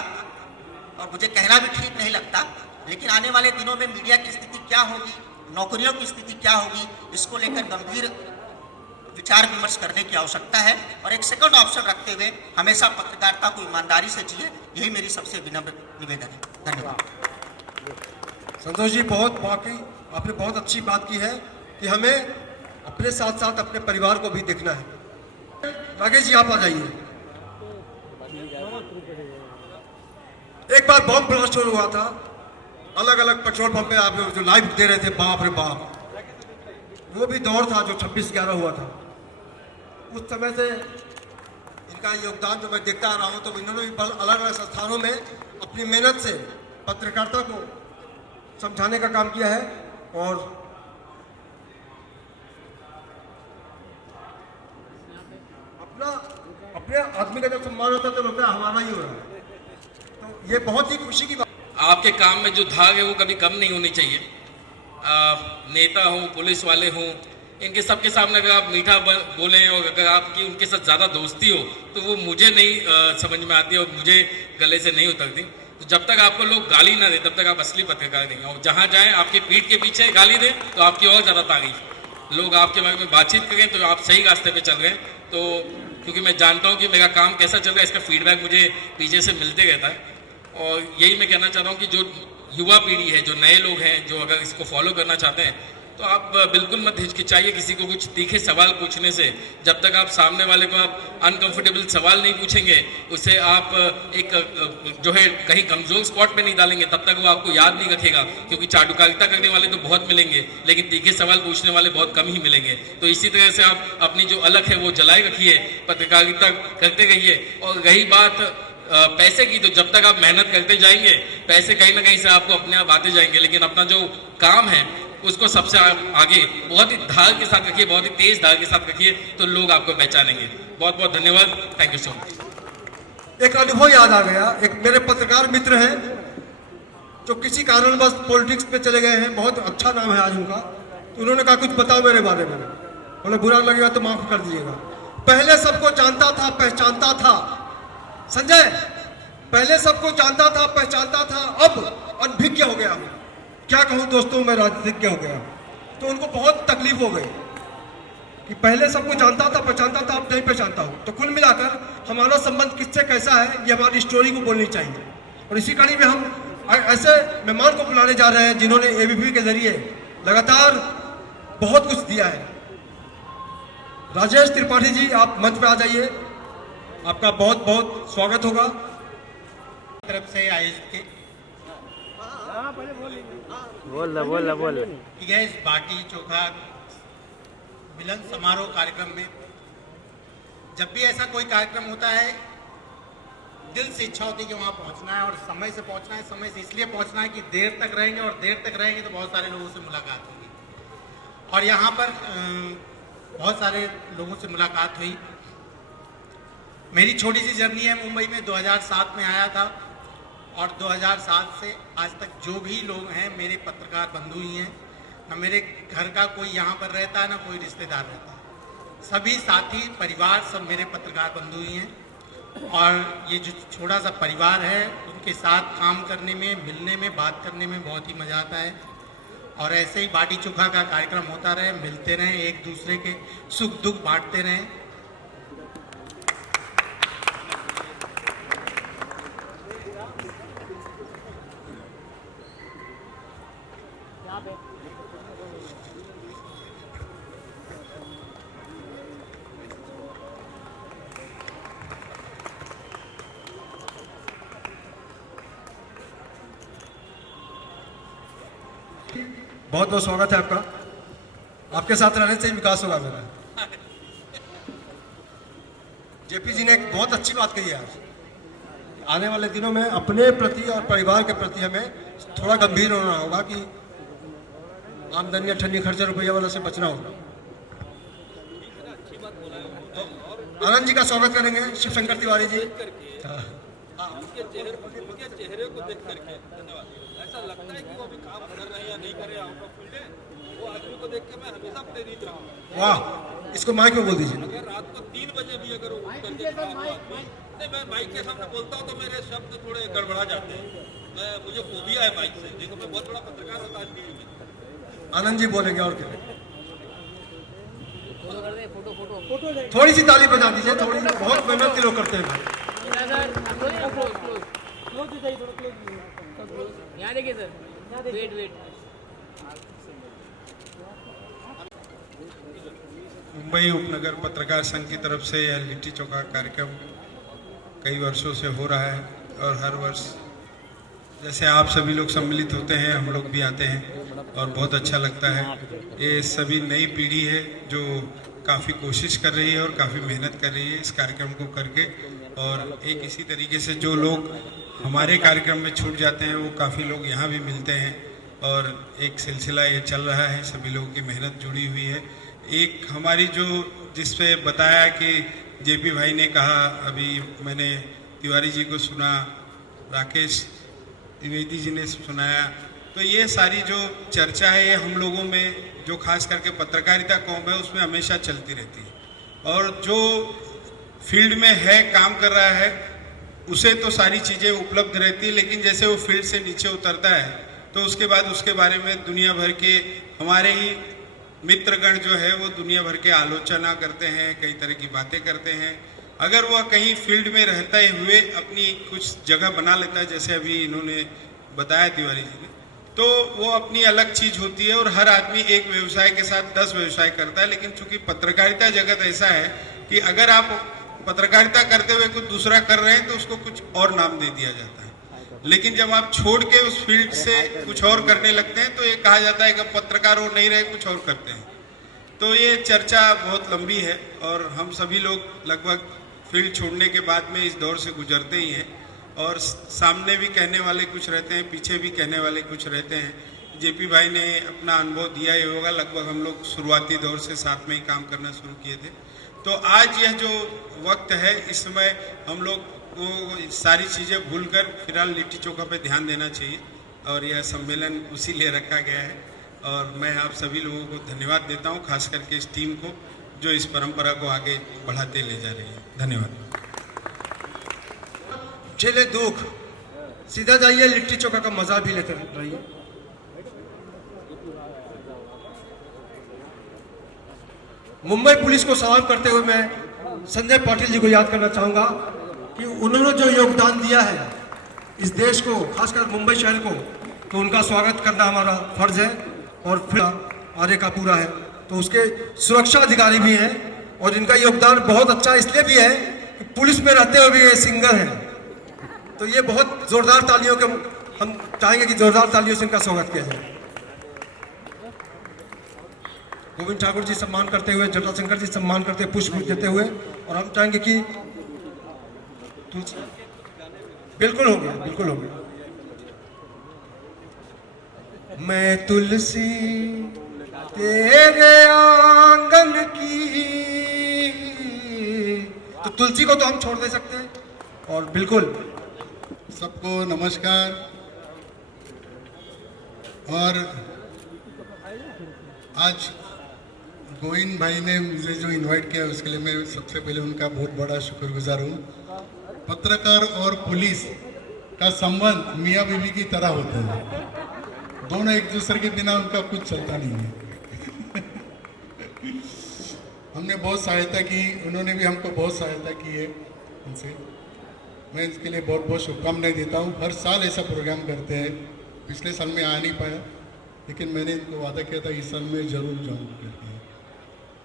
और मुझे कहना भी ठीक नहीं लगता, लेकिन आने वाले दिनों में मीडिया की स्थिति क्या होगी, नौकरियों की स्थिति क्या होगी, इसको लेकर गंभीर विचार विमर्श करने की आवश्यकता है। और एक सेकंड ऑप्शन रखते हुए हमेशा पत्रकारिता को ईमानदारी से जिए, यही मेरी सबसे विनम्र निवेदन है। धन्यवाद। संतोष जी, बहुत बाकी आपने बहुत अच्छी बात की है कि हमें अपने साथ साथ अपने परिवार को भी देखना है। राकेश जी, आप आ जाइए। एक बार बम ब्लास्ट हुआ था, अलग अलग पेट्रोल पंप पे आप जो लाइव दे रहे थे, बाप रे बाप, वो भी दौर था जो 26/11 हुआ था। उस समय से इनका योगदान जो मैं देखता आ रहा हूँ, तो इन्होंने भी अलग अलग संस्थानों में अपनी मेहनत से पत्रकारिता को समझाने का काम किया है। और अपने आदमी का जब सम्मान होता है तो लगता है हमारा ही हो रहा है, तो ये बहुत ही खुशी की बात। आपके काम में जो धाग है वो कभी कम नहीं होनी चाहिए। नेता हो, पुलिस वाले हों, इनके सबके सामने अगर आप मीठा बोलें और अगर आपकी उनके साथ ज़्यादा दोस्ती हो तो वो मुझे नहीं समझ में आती और मुझे गले से नहीं उतरती। तो जब तक आपको लोग गाली ना दे तब तक आप असली पत्रकार नहीं। और जहाँ जाएँ आपके पीठ के पीछे गाली दें तो आपकी और ज़्यादा तारीफ, लोग आपके बारे में बातचीत करें तो आप सही रास्ते पर चल रहे हैं। तो क्योंकि मैं जानता हूँ कि मेरा काम कैसा चल रहा है, इसका फीडबैक मुझे पीछे से मिलते रहता है। और यही मैं कहना चाहता हूँ कि जो युवा पीढ़ी है, जो नए लोग हैं, जो अगर इसको फॉलो करना चाहते हैं, तो आप बिल्कुल मत हिचकिचाइए किसी को कुछ तीखे सवाल पूछने से। जब तक आप सामने वाले को आप अनकंफर्टेबल सवाल नहीं पूछेंगे, उसे आप एक जो है कहीं कमजोर स्पॉट पे नहीं डालेंगे, तब तक वो आपको याद नहीं रखेगा। क्योंकि चाटुकारिता करने वाले तो बहुत मिलेंगे, लेकिन तीखे सवाल पूछने वाले बहुत कम ही मिलेंगे। तो इसी तरह से आप अपनी जो अलग है वो जलाए रखिए, पत्रकारिता करते रहिए। और रही बात पैसे की, तो जब तक आप मेहनत करते जाएंगे, पैसे कहीं ना कहीं से आपको अपने आप आते जाएंगे। लेकिन अपना जो काम है उसको सबसे आगे बहुत ही धार के साथ रखिए, बहुत ही तेज धार के साथ रखिए, तो लोग आपको पहचानेंगे। बहुत बहुत धन्यवाद। Thank you so much. एक अनुभव याद आ गया। एक मेरे पत्रकार मित्र हैं जो किसी कारणवश पॉलिटिक्स पे चले गए हैं, बहुत अच्छा नाम है आज उनका। तो उन्होंने कहा कुछ बताओ मेरे बारे में। उन्हें बुरा लगेगा तो माफ कर दीजिएगा। पहले सबको जानता था, पहचानता था। संजय, पहले सबको जानता था, पहचानता था, अब अनभिज्ञ हो गया हूं। क्या कहूं दोस्तों, मैं राजनीतिज्ञ हो गया। तो उनको बहुत तकलीफ हो गई कि पहले सबको जानता था, पहचानता था, अब नहीं पहचानता हूं। तो कुल मिलाकर हमारा संबंध किससे कैसा है, ये हमारी स्टोरी को बोलनी चाहिए। और इसी कड़ी में हम ऐसे मेहमान को बुलाने जा रहे हैं जिन्होंने एबीपी के जरिए लगातार बहुत कुछ दिया है। राजेश त्रिपाठी जी, आप मंच पे आ जाइए, आपका बहुत बहुत स्वागत होगा। तरफ से आयोजित की बोल। कि गए इस बाटी चोखा मिलन समारोह कार्यक्रम में जब भी ऐसा कोई कार्यक्रम होता है दिल से इच्छा होती है कि वहाँ पहुँचना है और समय से पहुँचना है। समय से इसलिए पहुँचना है कि देर तक रहेंगे और देर तक रहेंगे तो बहुत सारे लोगों से मुलाकात होगी और यहाँ पर बहुत सारे लोगों से मुलाकात हुई। मेरी छोटी सी जर्नी है। मुंबई में 2007 में आया था और 2007 से आज तक जो भी लोग हैं मेरे पत्रकार बंधु ही हैं। ना मेरे घर का कोई यहाँ पर रहता है ना कोई रिश्तेदार रहता है। सभी साथी परिवार सब मेरे पत्रकार बंधु ही हैं और ये जो छोटा सा परिवार है उनके साथ काम करने में, मिलने में, बात करने में बहुत ही मज़ा आता है और ऐसे ही बाटी चोखा का कार्यक्रम होता रहे, मिलते रहें, एक दूसरे के सुख दुख बांटते रहें। बहुत बहुत स्वागत है आपका। आपके साथ रहने से ही विकास होगा मेरा। जेपी जी ने एक बहुत अच्छी बात कही है आज। आने वाले दिनों में अपने प्रति और परिवार के प्रति हमें थोड़ा गंभीर होना होगा कि आमदनी अठन्नी खर्चा रुपया वालों से बचना होगा। तो आनंद जी का स्वागत करेंगे शिव शंकर तिवारी जी। उनके चेहरे को देख करके धन्यवाद। ऐसा लगता है कि वो अभी काम कर रहे हैं या नहीं कर रहे, आउट ऑफ फील्ड है। वो आदमी को देख के मैं हमेशा प्रेरित रहूंगा। वाह, इसको माइक में बोल दीजिए। अगर रात को 3 बजे भी अगर वो करके नहीं, मैं माइक के सामने बोलता हूँ तो मेरे शब्द थोड़े गड़बड़ा जाते हैं। मुझे फोबिया है माइक से। देखो मैं बहुत बड़ा पत्रकार होता आज टीवी में। आनंद जी बोलेंगे और क्या। फोटो थोड़ी सी ताली बजा दीजिए। थोड़ी बहुत मेहनत लोग करते हैं भाई। यहाँ देखिए सर, वेट। मुंबई उपनगर पत्रकार संघ की तरफ से यह लिट्टी चोखा कार्यक्रम कई वर्षों से हो रहा है और हर वर्ष जैसे आप सभी लोग सम्मिलित होते हैं हम लोग भी आते हैं और बहुत अच्छा लगता है। ये सभी नई पीढ़ी है जो काफ़ी कोशिश कर रही है और काफ़ी मेहनत कर रही है इस कार्यक्रम को करके। और एक इसी तरीके से जो लोग हमारे कार्यक्रम में छूट जाते हैं वो काफ़ी लोग यहाँ भी मिलते हैं और एक सिलसिला ये चल रहा है। सभी लोगों की मेहनत जुड़ी हुई है। एक हमारी जो जिस पे बताया कि जेपी भाई ने कहा, अभी मैंने तिवारी जी को सुना, राकेश द्विवेदी जी ने सुनाया, तो ये सारी जो चर्चा है ये हम लोगों में जो खास करके पत्रकारिता कौम है उसमें हमेशा चलती रहती है। और जो फील्ड में है, काम कर रहा है, उसे तो सारी चीज़ें उपलब्ध रहती है, लेकिन जैसे वो फील्ड से नीचे उतरता है तो उसके बाद उसके बारे में दुनिया भर के हमारे ही मित्रगण जो है वो दुनिया भर के आलोचना करते हैं, कई तरह की बातें करते हैं। अगर वह कहीं फील्ड में रहते हुए अपनी कुछ जगह बना लेता है, जैसे अभी इन्होंने बताया तिवारी जी ने, तो वो अपनी अलग चीज़ होती है। और हर आदमी एक व्यवसाय के साथ 10 व्यवसाय करता है, लेकिन चूंकि पत्रकारिता जगत ऐसा है कि अगर आप पत्रकारिता करते हुए कुछ दूसरा कर रहे हैं तो उसको कुछ और नाम दे दिया जाता है। लेकिन जब आप छोड़ के उस फील्ड से कुछ और करने लगते हैं तो ये कहा जाता है कि पत्रकार वो नहीं रहे, कुछ और करते हैं। तो ये चर्चा बहुत लंबी है और हम सभी लोग लगभग फील्ड छोड़ने के बाद में इस दौर से गुजरते ही हैं और सामने भी कहने वाले कुछ रहते हैं, पीछे भी कहने वाले कुछ रहते हैं। जेपी भाई ने अपना अनुभव दिया ही होगा। लगभग हम लोग शुरुआती दौर से साथ में ही काम करना शुरू किए थे। तो आज यह जो वक्त है इस समय हम लोग को सारी चीज़ें भूलकर फिलहाल लिट्टी चोखा पे ध्यान देना चाहिए और यह सम्मेलन उसी लिए रखा गया है। और मैं आप सभी लोगों को धन्यवाद देता हूं, खास करके इस टीम को जो इस परंपरा को आगे बढ़ाते ले जा रही है। धन्यवाद। झेले दुख, सीधा जाइए, लिट्टी चोखा का मजा भी लेते रहिए। मुंबई पुलिस को सलाम करते हुए मैं संजय पाटिल जी को याद करना चाहूँगा कि उन्होंने जो योगदान दिया है इस देश को, खासकर मुंबई शहर को, तो उनका स्वागत करना हमारा फर्ज है। और फिर आगे का पूरा है तो उसके सुरक्षा अधिकारी भी हैं और इनका योगदान बहुत अच्छा इसलिए भी है कि पुलिस में रहते हुए भी ये सिंगर हैं। तो ये बहुत जोरदार तालियों के हम चाहेंगे कि जोरदार तालियों से इनका स्वागत किया जाए। गोविंद ठाकुर जी सम्मान करते हुए, जटाशंकर जी सम्मान करते हुए, पुष्प देते हुए, और हम चाहेंगे कि तुलसी बिल्कुल हो गया, बिल्कुल हो गया। मैं तुलसी तेरे आंगन की, तो तुलसी को तो हम छोड़ दे सकते हैं। और बिल्कुल सबको नमस्कार। और आज गोविंद भाई ने मुझे जो इनवाइट किया उसके लिए मैं सबसे पहले उनका बहुत बड़ा शुक्रगुजार हूँ। पत्रकार और पुलिस का संबंध मियाँ बीवी की तरह होता है, दोनों एक दूसरे के बिना उनका कुछ चलता नहीं है। हमने बहुत सहायता की, उन्होंने भी हमको बहुत सहायता की है उनसे। मैं इसके लिए बहुत बहुत शुभकामनाएं देता हूँ। हर साल ऐसा प्रोग्राम करते हैं, पिछले साल में आ नहीं पाया, लेकिन मैंने इनको वादा किया था इस साल में जरूर जाऊँगा करके।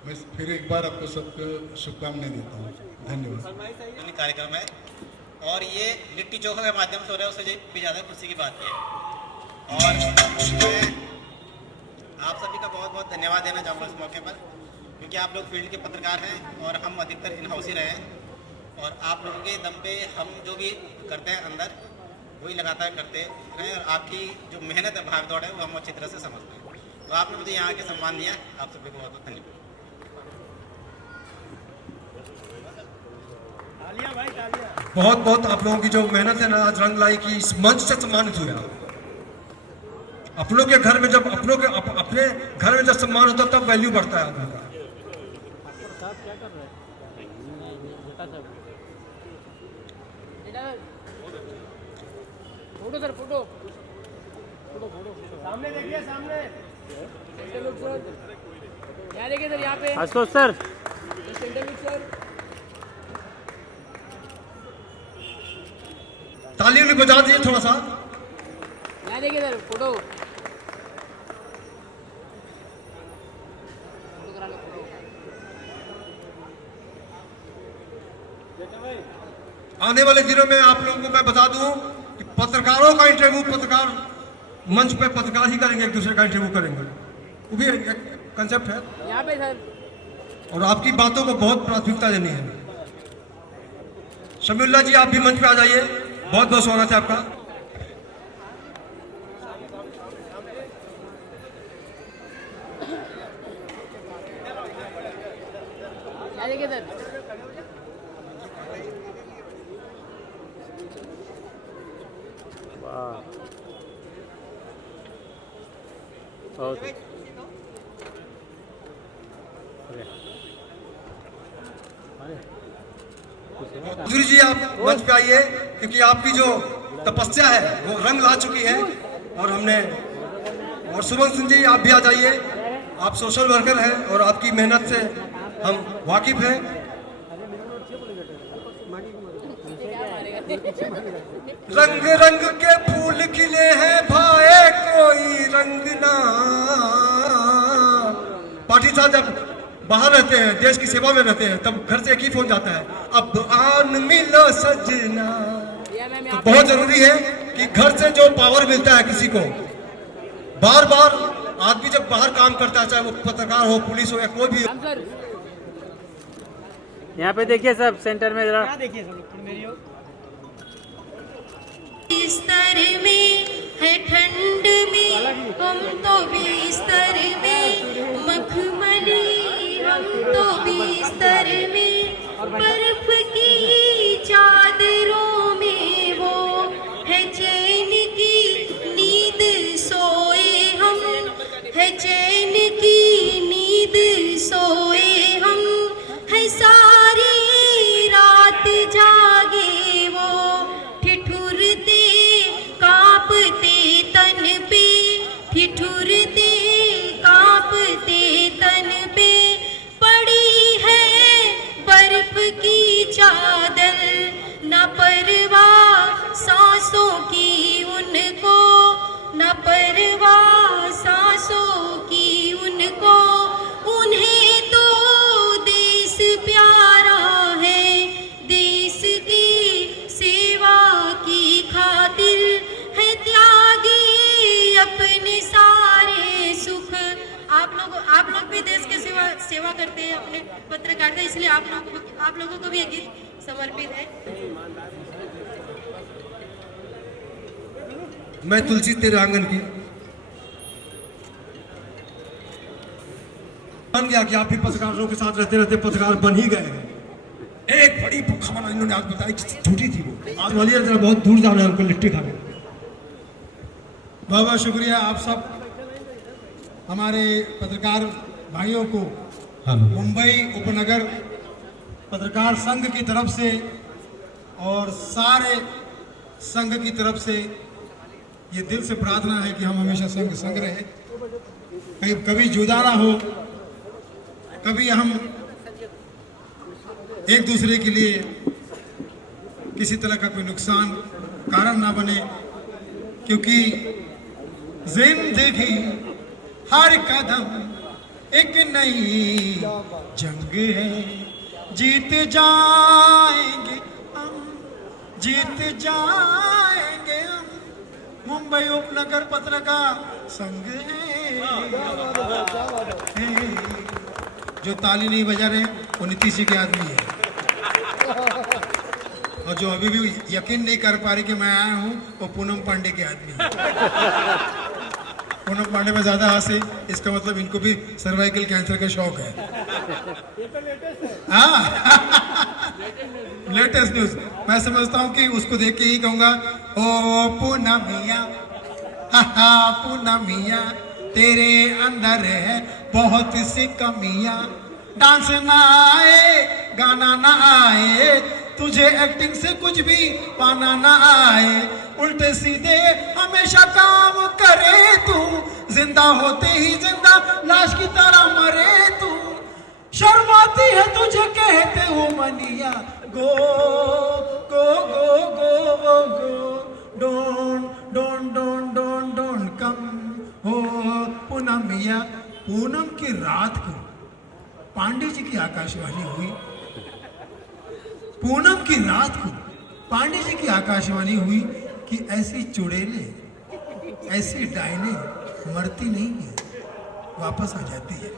मैं फिर एक बार आपको सबको शुभकामनाएं देता हूँ। धन्यवाद। कार्यक्रम है और ये लिट्टी चोखा के माध्यम से हो रहा है, उससे भी ज़्यादा खुशी की बात है। और मैं आप सभी का बहुत बहुत धन्यवाद देना चाहूँगा इस मौके पर, क्योंकि आप लोग फील्ड के पत्रकार हैं और हम अधिकतर इन हाउस ही रहे हैं, और आप लोगों के दम पे हम जो भी करते हैं अंदर वही लगातार करते रहे, और आपकी जो मेहनत है, भाग दौड़ है, वो हम अच्छी तरह से समझते हैं। तो आपने मुझे यहाँ के सम्मान दिया, आप सभी को बहुत बहुत धन्यवाद। बहुत बहुत आप लोगों की जो मेहनत है ना, आज रंग लाई की इस मंच से सम्मानित हुए आप। अपनों के घर में जब अपने घर में जब सम्मान होता है तब वैल्यू बढ़ता है आदमी का। फोटो सर, फोटो सामने देखिए, सामने यहाँ देखिए सर, यहाँ पे आशुतोष सर, ताली उली बजा दीजिए थोड़ा सा। यहाँ देखिए सर, फोटो करा लो, फोटो। आने वाले दिनों में आप लोगों को मैं बता दूं कि पत्रकारों का इंटरव्यू पत्रकार मंच पे पत्रकार ही करेंगे, एक दूसरे का इंटरव्यू करेंगे, वो भी एक कंसेप्ट है यहाँ पे सर। और आपकी बातों को बहुत प्राथमिकता देनी है। शमीउल्लाह जी, आप भी मंच पे आ जाइए, बहुत बहुत स्वागत है आपका। यहाँ देखिए सर, चौधरी जी आप मंच पे आइए, क्योंकि आपकी जो तपस्या है वो रंग ला चुकी है। और हमने, और सुमन सिंह जी आप भी आ जाइए, आप सोशल वर्कर हैं और आपकी मेहनत से हम वाकिफ हैं। रंग रंग के फूल खिले हैं भाए कोई रंग ना। पाटिल साहब जब बाहर रहते हैं, देश की सेवा में रहते हैं, तब घर से एक ही फोन जाता है, अब आन मिलो सजना। तो बहुत जरूरी है कि घर से जो पावर मिलता है किसी को, बार बार आदमी जब बाहर काम करता है, चाहे वो पत्रकार हो, पुलिस हो या कोई भी हो। यहाँ पे देखिए सब, सेंटर में जरा देखिए सब, मेरी हो बिस्तर में है ठंड में, हम तो बिस्तर में मखमली, हम तो बिस्तर में बर्फ की चादरों में वो है चैन की नींद सोए हम, है चैन की नींद सोए हम, है सारी रात जागे वो ठिठुरते कांपते तन पे, ठिठुरते कांपते तन पे पड़ी है बर्फ की चादर, न परवाह सांसों की उनको, न परवाह सांसों की उनको, उन्हें तो देश प्यारा है, देश की सेवा की खातिर है त्यागी अपने सारे सेवा करते हैं अपने पत्रकारिता, इसलिए आप लोगों को भी ये गीत समर्पित है। मैं तुलसी तेरे आंगन की बन गया कि आप भी पत्रकारों के साथ रहते रहते पत्रकार बन ही गए हैं। एक बड़ी खबर इन्होंने आज बताई, झूठी थी वो। आज वाली जरा बहुत दूर जाना है उनको लिट्टी खाने। बहुत बहुत शुक्रिया आप सब हमारे पत्रकार भाइयों को मुंबई उपनगर पत्रकार संघ की तरफ से और सारे संघ की तरफ से ये दिल से प्रार्थना है कि हम हमेशा संग रहे, कभी जुदा ना हो, कभी हम एक दूसरे के लिए किसी तरह का कोई नुकसान कारण ना बने, क्योंकि जिंदगी हर कदम एक नई जंग है, जीत जाएंगे हम, जीत जाएंगे हम, मुंबई उपनगर पत्रकार संघ है। जो ताली नहीं बजा रहे वो नीतीश जी के आदमी है, और जो अभी भी यकीन नहीं कर पा रही कि मैं आया हूँ वो पूनम पांडे के आदमी है। पूनम पांडे में ज्यादा हंसे, इसका मतलब इनको भी सर्वाइकल कैंसर का शौक है। हाँ लेटेस्ट न्यूज। मैं समझता हूँ कि उसको देख के ही कहूँगा, ओ पूनमिया, पूनमिया तेरे अंदर है बहुत सी कमियां, डांस ना आए गाना ना आए, तुझे एक्टिंग से कुछ भी पाना ना आए, उल्टे सीधे हमेशा काम करे तू, जिंदा होते ही जिंदा लाश की तरह मरे तू, शर्माती है तुझे कहते हो मनिया, go go go go go don't don't don't don't don't come हो पूनमिया। पूनम की रात को पांडे जी की आकाशवाणी हुई, पूनम की रात को पांडे जी की आकाशवाणी हुई कि ऐसी चुड़ैलें, ऐसी डायने मरती नहीं है, वापस आ जाती है।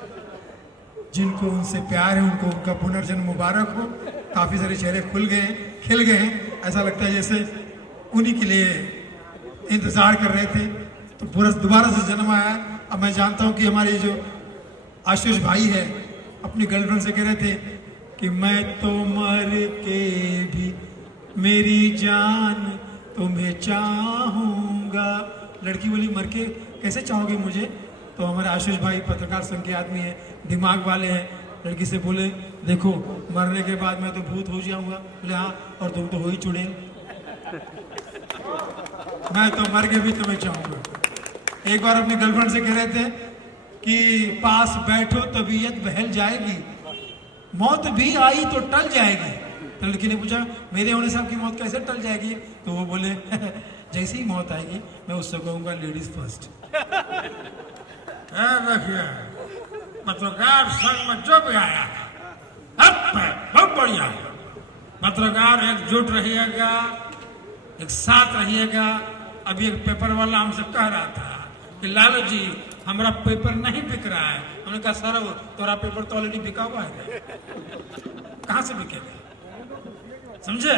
जिनको उनसे प्यार है उनको उनका पुनर्जन्म मुबारक हो। काफी सारे चेहरे खुल गए हैं, खिल गए हैं, ऐसा लगता है जैसे उन्हीं के लिए इंतजार कर रहे थे, तो पूरा दोबारा से जन्म आया। अब मैं जानता हूँ कि हमारे जो आशीष भाई है अपनी गर्लफ्रेंड से कह रहे थे कि मैं तो मर के भी मेरी जान तुम्हें चाहूँगा। लड़की बोली मर के कैसे चाहोगे मुझे? तो हमारे आशीष भाई पत्रकार संघ के आदमी हैं, दिमाग वाले हैं। लड़की से बोले देखो मरने के बाद मैं तो भूत हो जाऊँगा। बोले हाँ, और तुम तो हो ही चुड़ैल, मैं तो मर के भी तुम्हें चाहूँगा। एक बार अपनी गर्लफ्रेंड से कह रहे थे कि पास बैठो तबीयत बहल जाएगी, मौत भी आई तो टल जाएगी। तो लड़की ने पूछा मेरे होने से आपकी मौत कैसे टल जाएगी? तो वो बोले जैसे ही मौत आएगी मैं उससे कहूँगा लेडीज फर्स्ट। देखिए पत्रकार संघ में जो भी आया बहुत बढ़िया है, पत्रकार एकजुट रहिएगा, एक साथ रहिएगा। अभी एक पेपर वाला हमसे कह रहा था कि लालू जी हमारा पेपर नहीं बिक रहा है। हमने कहा सर तोरा पेपर तो ऑलरेडी बिका हुआ है, कहाँ से बिकेगा? समझे?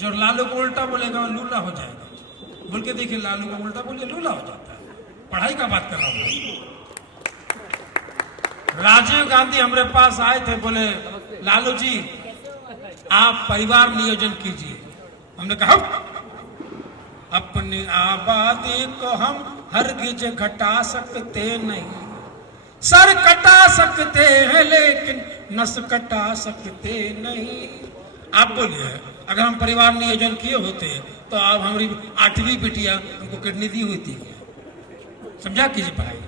जो लालू को उल्टा बोलेगा वो लूला हो जाएगा। बोल के देखिए लालू को उल्टा बोलिए लूला हो जाता है। पढ़ाई का बात कर रहा हूँ। राजीव गांधी हमारे पास आए थे, बोले लालू जी आप परिवार नियोजन कीजिए। हमने कहा अपनी आबादी को हम हरगिज घटा सकते नहीं, सर कटा सकते हैं लेकिन नस कटा सकते नहीं। आप बोलिए अगर हम परिवार नियोजन किए होते तो आप हमारी 8वीं बिटिया हमको किडनी दी हुई थी। समझा कीजिए भाई।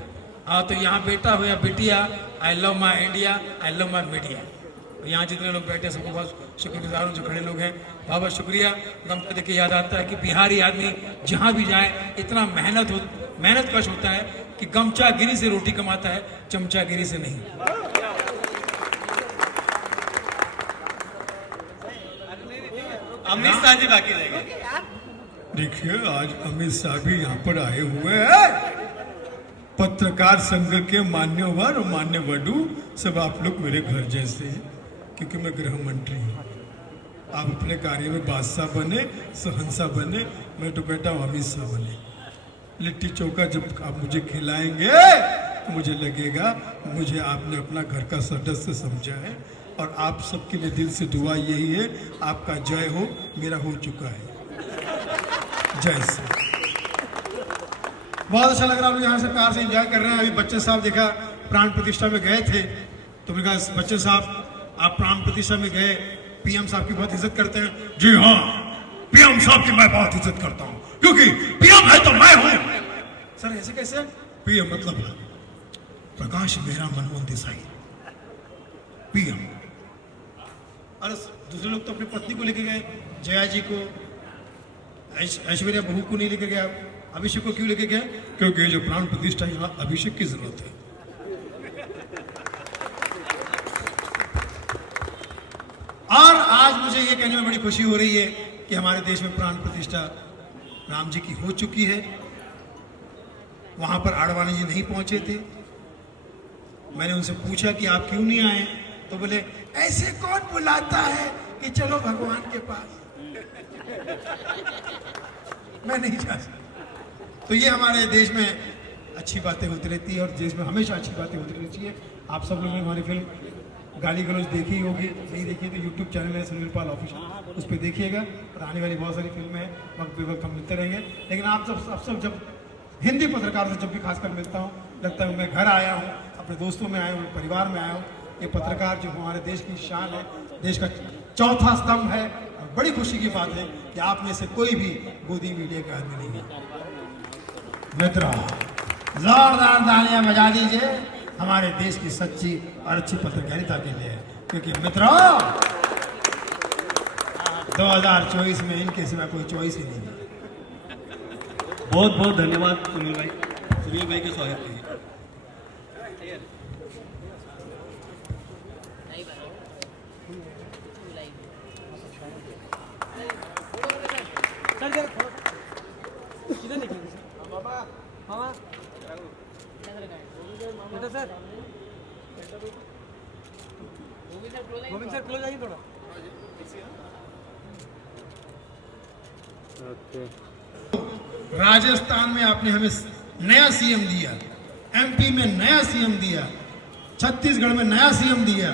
हाँ तो यहाँ बेटा हो या बिटिया, I love my India, I love my media. यहाँ जितने लोग बैठे सबको बहुत शुक्रगुजार हूँ, जो खड़े लोग हैं बहुत बहुत शुक्रिया। गम को देख के याद आता है कि बिहारी आदमी जहाँ भी जाए इतना मेहनत कश होता है कि गमचागिरी से रोटी कमाता है, चमचागिरी से नहीं। अमित शाह जी बाकी रह गए। देखिए आज अमित शाह भी यहाँ पर आए हुए हैं। पत्रकार संघ के मान्यवर और मान्य वडू सब आप लोग मेरे घर जैसे हैं, क्योंकि मैं गृह मंत्री हूँ। आप अपने कार्य में बादशाह बने, सहनशाह बने, मैं तो कहता हूँ अमित शाह बने। लिट्टी चोखा जब आप मुझे खिलाएंगे तो मुझे लगेगा मुझे आपने अपना घर का सदस्य समझा है। और आप सबके लिए दिल से दुआ यही है, आपका जय हो, मेरा हो चुका है। जय श्री। बहुत अच्छा लग रहा है, यहाँ से कार से एंजॉय कर रहे हैं। अभी बच्चन साहब देखा प्राण प्रतिष्ठा में गए थे, तो मैंने कहा बच्चन साहब आप प्राण प्रतिष्ठा में गए, पीएम साहब की बहुत इज्जत करते हैं। जी हाँ, पीएम साहब की मैं बहुत इज्जत करता हूँ, क्योंकि पीएम है तो मैं हूँ। सर ऐसे कैसे? पीएम मतलब प्रकाश मेहरा मनमोहन देसाई पीएम। अरे दूसरे लोग तो अपनी पत्नी को लेके गए, जया जी को, ऐश्वर्या बहू को नहीं लेके गया, अभिषेक को क्यों लेके गए? क्योंकि जो प्राण प्रतिष्ठा यहाँ अभिषेक की जरूरत है। और आज मुझे ये कहने में बड़ी खुशी हो रही है कि हमारे देश में प्राण प्रतिष्ठा राम जी की हो चुकी है। वहां पर आडवाणी जी नहीं पहुंचे थे। मैंने उनसे पूछा कि आप क्यों नहीं आए, तो बोले ऐसे कौन बुलाता है कि चलो भगवान के पास। मैं नहीं जा सकता। तो ये हमारे देश में अच्छी बातें होती रहती है और देश में हमेशा अच्छी बातें होती रहती है। आप सब लोगों ने हमारी फिल्म गाली गलौज देखी होगी, नहीं देखी तो यूट्यूब चैनल है सुनील पाल ऑफिशियल, उस पर देखिएगा। और आने वाली बहुत सारी फिल्में हैं, वक्त बे वक्त हम मिलते रहेंगे। लेकिन आप सब जब हिंदी पत्रकार से जब भी खासकर मिलता हूँ, लगता है मैं घर आया हूँ, अपने दोस्तों में आया हूँ, परिवार में आया हूँ। ये पत्रकार जो हमारे देश की शान है, देश का चौथा स्तंभ है। और बड़ी खुशी की बात है कि आप में से कोई भी गोदी मीडिया का आदमी नहीं है। मित्रों, जोरदार तालियां बजा दीजिए हमारे देश की सच्ची और अच्छी पत्रकारिता के लिए, क्योंकि मित्रों 2024 में इनके सिवा कोई चॉइस ही नहीं है। बहुत बहुत धन्यवाद सुनील भाई के स्वागत के लिए। सर गोविंद सर क्लोज आइए थोड़ा। राजस्थान में आपने हमें नया सीएम दिया, एमपी में नया सीएम दिया, छत्तीसगढ़ में नया सीएम दिया,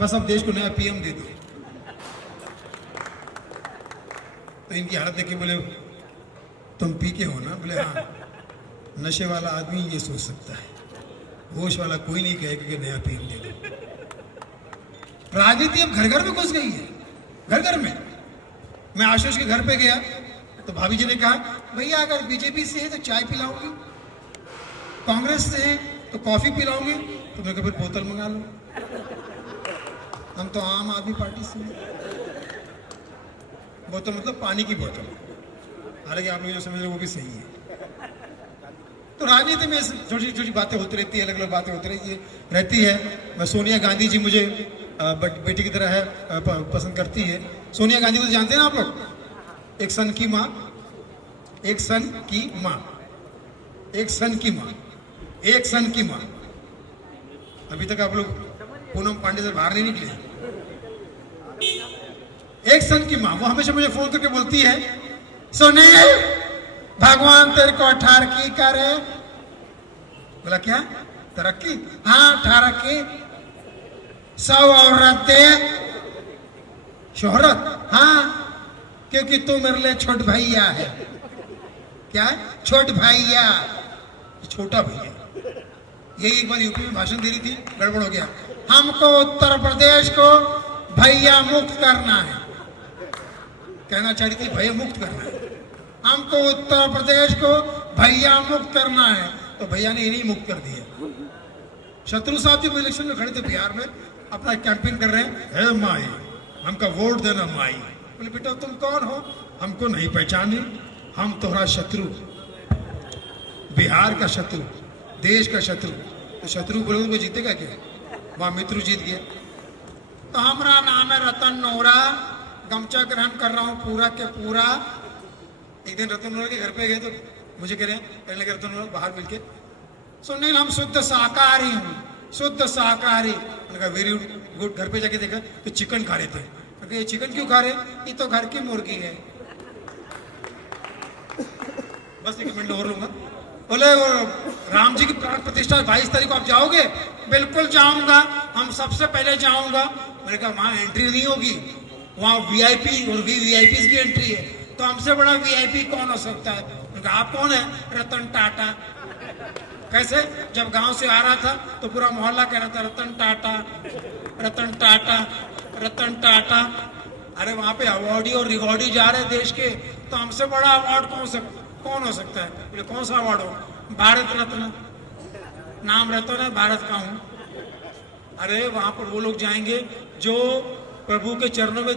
बस अब देश को नया पीएम दे दो। तो इनकी हालत देखिए, बोले तुम पी के हो ना? बोले हाँ। नशे वाला आदमी ये सोच सकता है, होश वाला कोई नहीं कहेगा कि नया पीएम दे दो। राजनीति अब घर घर में घुस गई है, घर घर में। मैं आशीष के घर पे गया तो भाभी जी ने कहा भैया अगर बीजेपी से है तो चाय पिलाऊंगी, कांग्रेस से है तो कॉफी पिलाऊंगी। तो मैं कहा फिर बोतल मंगा लो, हम तो आम आदमी पार्टी से हैं। बोतल मतलब पानी की बोतल, हालांकि आप लोग जो समझ रहे हो वो भी सही है। तो राजनीति में छोटी छोटी बातें होती रहती है, अलग अलग बातें होती रहती है। मैं सोनिया गांधी जी मुझे बेटी की तरह है, पसंद करती है। सोनिया गांधी को तो जानते हैं ना आप लोग, एक सन की माँ, एक सन की माँ, एक सन की माँ, एक सन की माँ। अभी तक आप लोग पूनम पांडे से बाहर नहीं निकले। एक सन की माँ, वो हमेशा मुझे फोन करके बोलती है सुनील भगवान तेरे को 18 की करे। बोला क्या तरक्की? हाँ 18 की, 100 औरत दे, शोहरत। हाँ क्योंकि तू मेरे लिए छोट भैया है। क्या है? छोट भैया, छोटा भैया। यही एक बार यूपी में भाषण दे रही थी, गड़बड़ हो गया। हमको उत्तर प्रदेश को भैया मुक्त करना है, कहना चाहती थी भैया मुक्त करना है। हमको उत्तर प्रदेश को भैया मुक्त करना है, तो भैया ने इन्हीं मुक्त कर दिया। शत्रु साहब जी इलेक्शन में खड़े थे बिहार में, अपना कैंपेन कर रहे हैं, हे माई हमका वोट देना माई। बोले बेटा तुम कौन हो? हमको नहीं पहचाने, हम तुम्हारा शत्रु, बिहार का शत्रु, देश का शत्रु। तो शत्रु बोले वो जीतेगा क्या? वहां मित्र जीत गया। तो हमारा नाम है रतन नोरा, गमछा ग्रहण कर रहा हूँ पूरा के पूरा। एक दिन रतन नोरा के घर पे गए तो मुझे कह रहे हैं, कहने लगे रतन नोरा बाहर मिलके सुनने हम शुद्ध शाकाहारी हूँ, शुद्ध शाकाहारी। मैंने कहा वेरी गुड। घर पे जाके देखा तो चिकन खा रहे थे। मैंने कहा ये चिकन क्यों खा रहे? ये तो घर की मुर्गी है। बस 1 मिनट और लूंगा। बोले वो राम जी की प्राण प्रतिष्ठा 22 तारीख को आप जाओगे? बिल्कुल जाऊंगा, हम सबसे पहले जाऊंगा। मैंने कहा वहां एंट्री नहीं होगी, वहां वीआईपी और वीआईपी की एंट्री है, तो हमसे बड़ा वीआईपी कौन हो सकता है? मैंने कहा आप कौन है? रतन टाटा। कैसे? जब गांव से आ रहा था तो पूरा मोहल्ला कह रहा था रतन टाटा, रतन टाटा, रतन टाटा। अरे वहां पे अवार्डी और रिकॉर्डी जा रहे देश के, तो हमसे बड़ा अवार्ड कौन हो सकता है? ये कौन सा अवार्ड हो? भारत रत्न। नाम रतन है, भारत का हूं। अरे वहां पर वो लोग जाएंगे जो प्रभु के चरणों में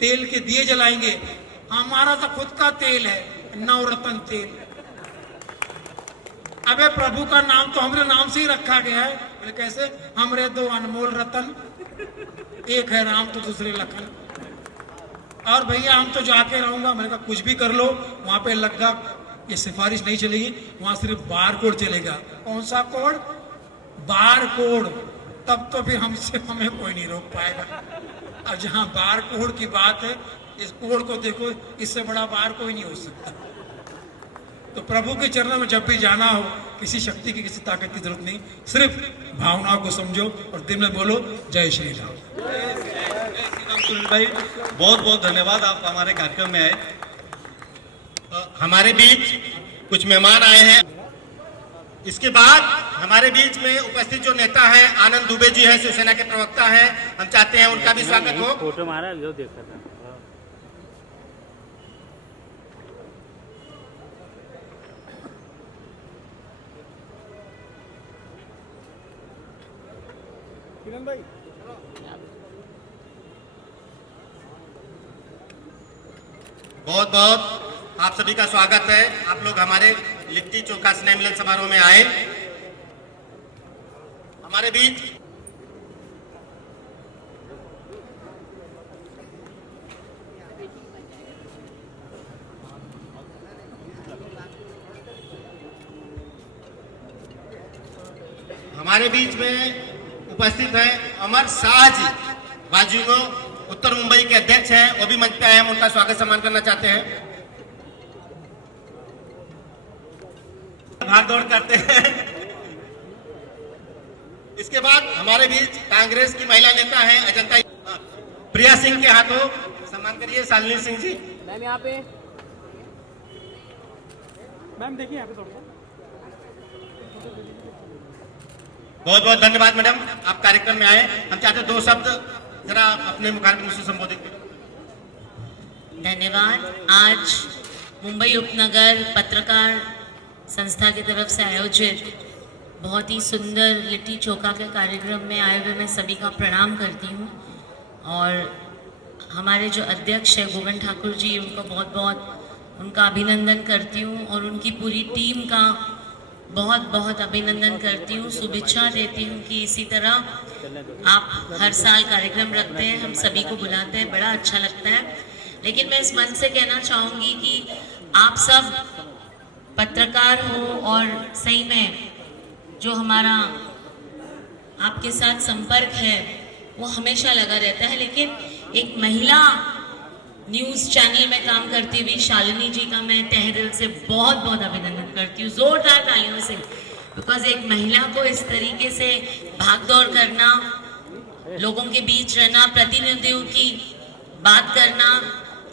तेल के दिए जलाएंगे। हमारा तो खुद का तेल है, नवरत्न तेल। अबे प्रभु का नाम तो हमरे नाम से ही रखा गया है। बोले कैसे? हमरे 2 अनमोल रतन, एक है राम तो दूसरे लखन। और भैया हम तो जाके रहूंगा। मैंने कहा कुछ भी कर लो, वहां पे लगा ये सिफारिश नहीं चलेगी, वहां सिर्फ बार कोड चलेगा। कौन सा कोड? Bar code. तब तो फिर हमें कोई नहीं रोक पाएगा। और जहां बार कोड की बात है, इस कोड को देखो, इससे बड़ा बार कोई नहीं हो सकता। तो प्रभु के चरणों में जब भी जाना हो, किसी शक्ति की, किसी ताकत की जरूरत नहीं, सिर्फ भावनाओं को समझो और दिल में बोलो जय श्री राम। सुनील भाई बहुत बहुत धन्यवाद, आप हमारे कार्यक्रम में आए। हमारे बीच कुछ मेहमान आए हैं। इसके बाद हमारे बीच में उपस्थित जो नेता है आनंद दुबे जी हैं, शिवसेना के प्रवक्ता हैं, हम चाहते हैं उनका भी स्वागत हो। फोटो मारा जो देखा था। किरण भाई बहुत बहुत आप सभी का स्वागत है। आप लोग हमारे लिट्टी चोखा स्नेह मिलन समारोह में आए। हमारे बीच में उपस्थित है अमर शाह जी, बाजू में उत्तर मुंबई के अध्यक्ष हैं, वो भी मंच पे आए। हम उनका स्वागत सम्मान करना चाहते हैं। भाग दौड़ करते हैं। इसके बाद हमारे बीच कांग्रेस की महिला नेता हैं अजंता प्रिया सिंह के हाथों सम्मान करिए। शालिनी सिंह जी मैम यहाँ पे, मैम देखिए यहाँ पे थोड़ा सा। बहुत बहुत धन्यवाद मैडम, आप कार्यक्रम में आए। हम चाहते हैं 2 शब्द जरा अपने मुखारबिन से संबोधित करें। धन्यवाद। आज मुंबई उपनगर पत्रकार संस्था की तरफ से आयोजित बहुत ही सुंदर लिट्टी चोखा के कार्यक्रम में आए हुए मैं सभी का प्रणाम करती हूँ। और हमारे जो अध्यक्ष है गोविंद ठाकुर जी, उनको बहुत बहुत उनका अभिनंदन करती हूँ और उनकी पूरी टीम का बहुत बहुत अभिनंदन करती हूँ। शुभेच्छा देती हूँ कि इसी तरह आप हर साल कार्यक्रम रखते हैं, हम सभी को बुलाते हैं, बड़ा अच्छा लगता है। लेकिन मैं इस मंच से कहना चाहूँगी कि आप सब पत्रकार हो और सही में जो हमारा आपके साथ संपर्क है वो हमेशा लगा रहता है। लेकिन एक महिला न्यूज़ चैनल में काम करती हुई शालिनी जी का मैं तहे दिल से बहुत बहुत अभिनंदन करती हूँ, जोरदार तालियों से। बिकॉज एक महिला को इस तरीके से भागदौड़ करना, लोगों के बीच रहना, प्रतिनिधियों की बात करना,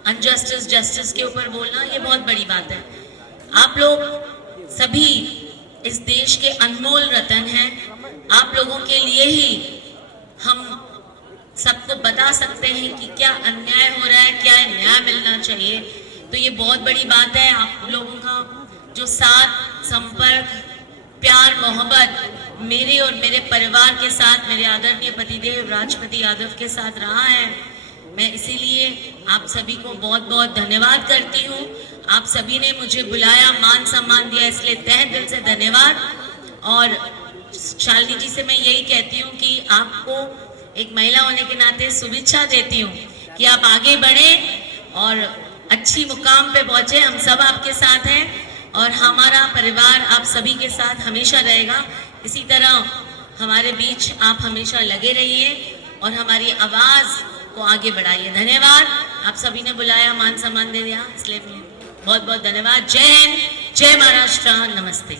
अनजस्टिस जस्टिस के ऊपर बोलना, ये बहुत बड़ी बात है। आप लोग सभी इस देश के अनमोल रतन हैं। आप लोगों के लिए ही हम सबको बता सकते हैं कि क्या अन्याय हो रहा है, क्या न्याय मिलना चाहिए। तो ये बहुत बड़ी बात है। आप लोगों का जो साथ, संपर्क, प्यार, मोहब्बत मेरे और मेरे परिवार के साथ, मेरे आदरणीय पतिदेव राजपति यादव के साथ रहा है, मैं इसीलिए आप सभी को बहुत बहुत धन्यवाद करती हूँ। आप सभी ने मुझे बुलाया, मान सम्मान दिया, इसलिए तहे दिल से धन्यवाद। और शालिनी जी से मैं यही कहती हूँ कि आपको एक महिला होने के नाते शुभेच्छा देती हूँ कि आप आगे बढ़े और अच्छी मुकाम पे पहुंचे। हम सब आपके साथ हैं। और हमारा परिवार आप सभी के साथ हमेशा रहेगा। इसी तरह हमारे बीच आप हमेशा लगे रहिए और हमारी आवाज़ को आगे बढ़ाइए। धन्यवाद। आप सभी ने बुलाया, मान सम्मान दे दिया, इसलिए बहुत बहुत धन्यवाद। जय हिंद, जय महाराष्ट्र, नमस्ते।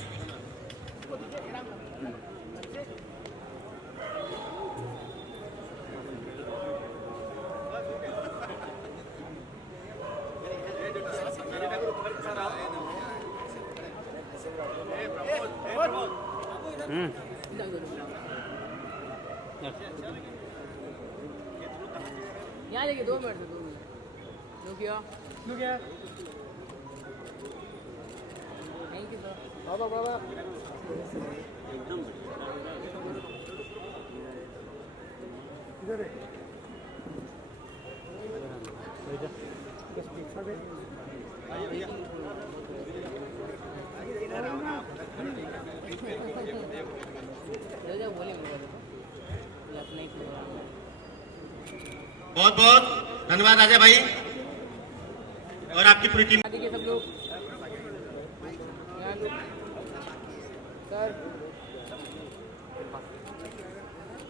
यहाँ देखिए 2 मिनट क्या थैंक यू सर। बाबा इधर है बहुत बहुत धन्यवाद राजा भाई और आपकी पूरी टीम। देखिए सब लोग सर,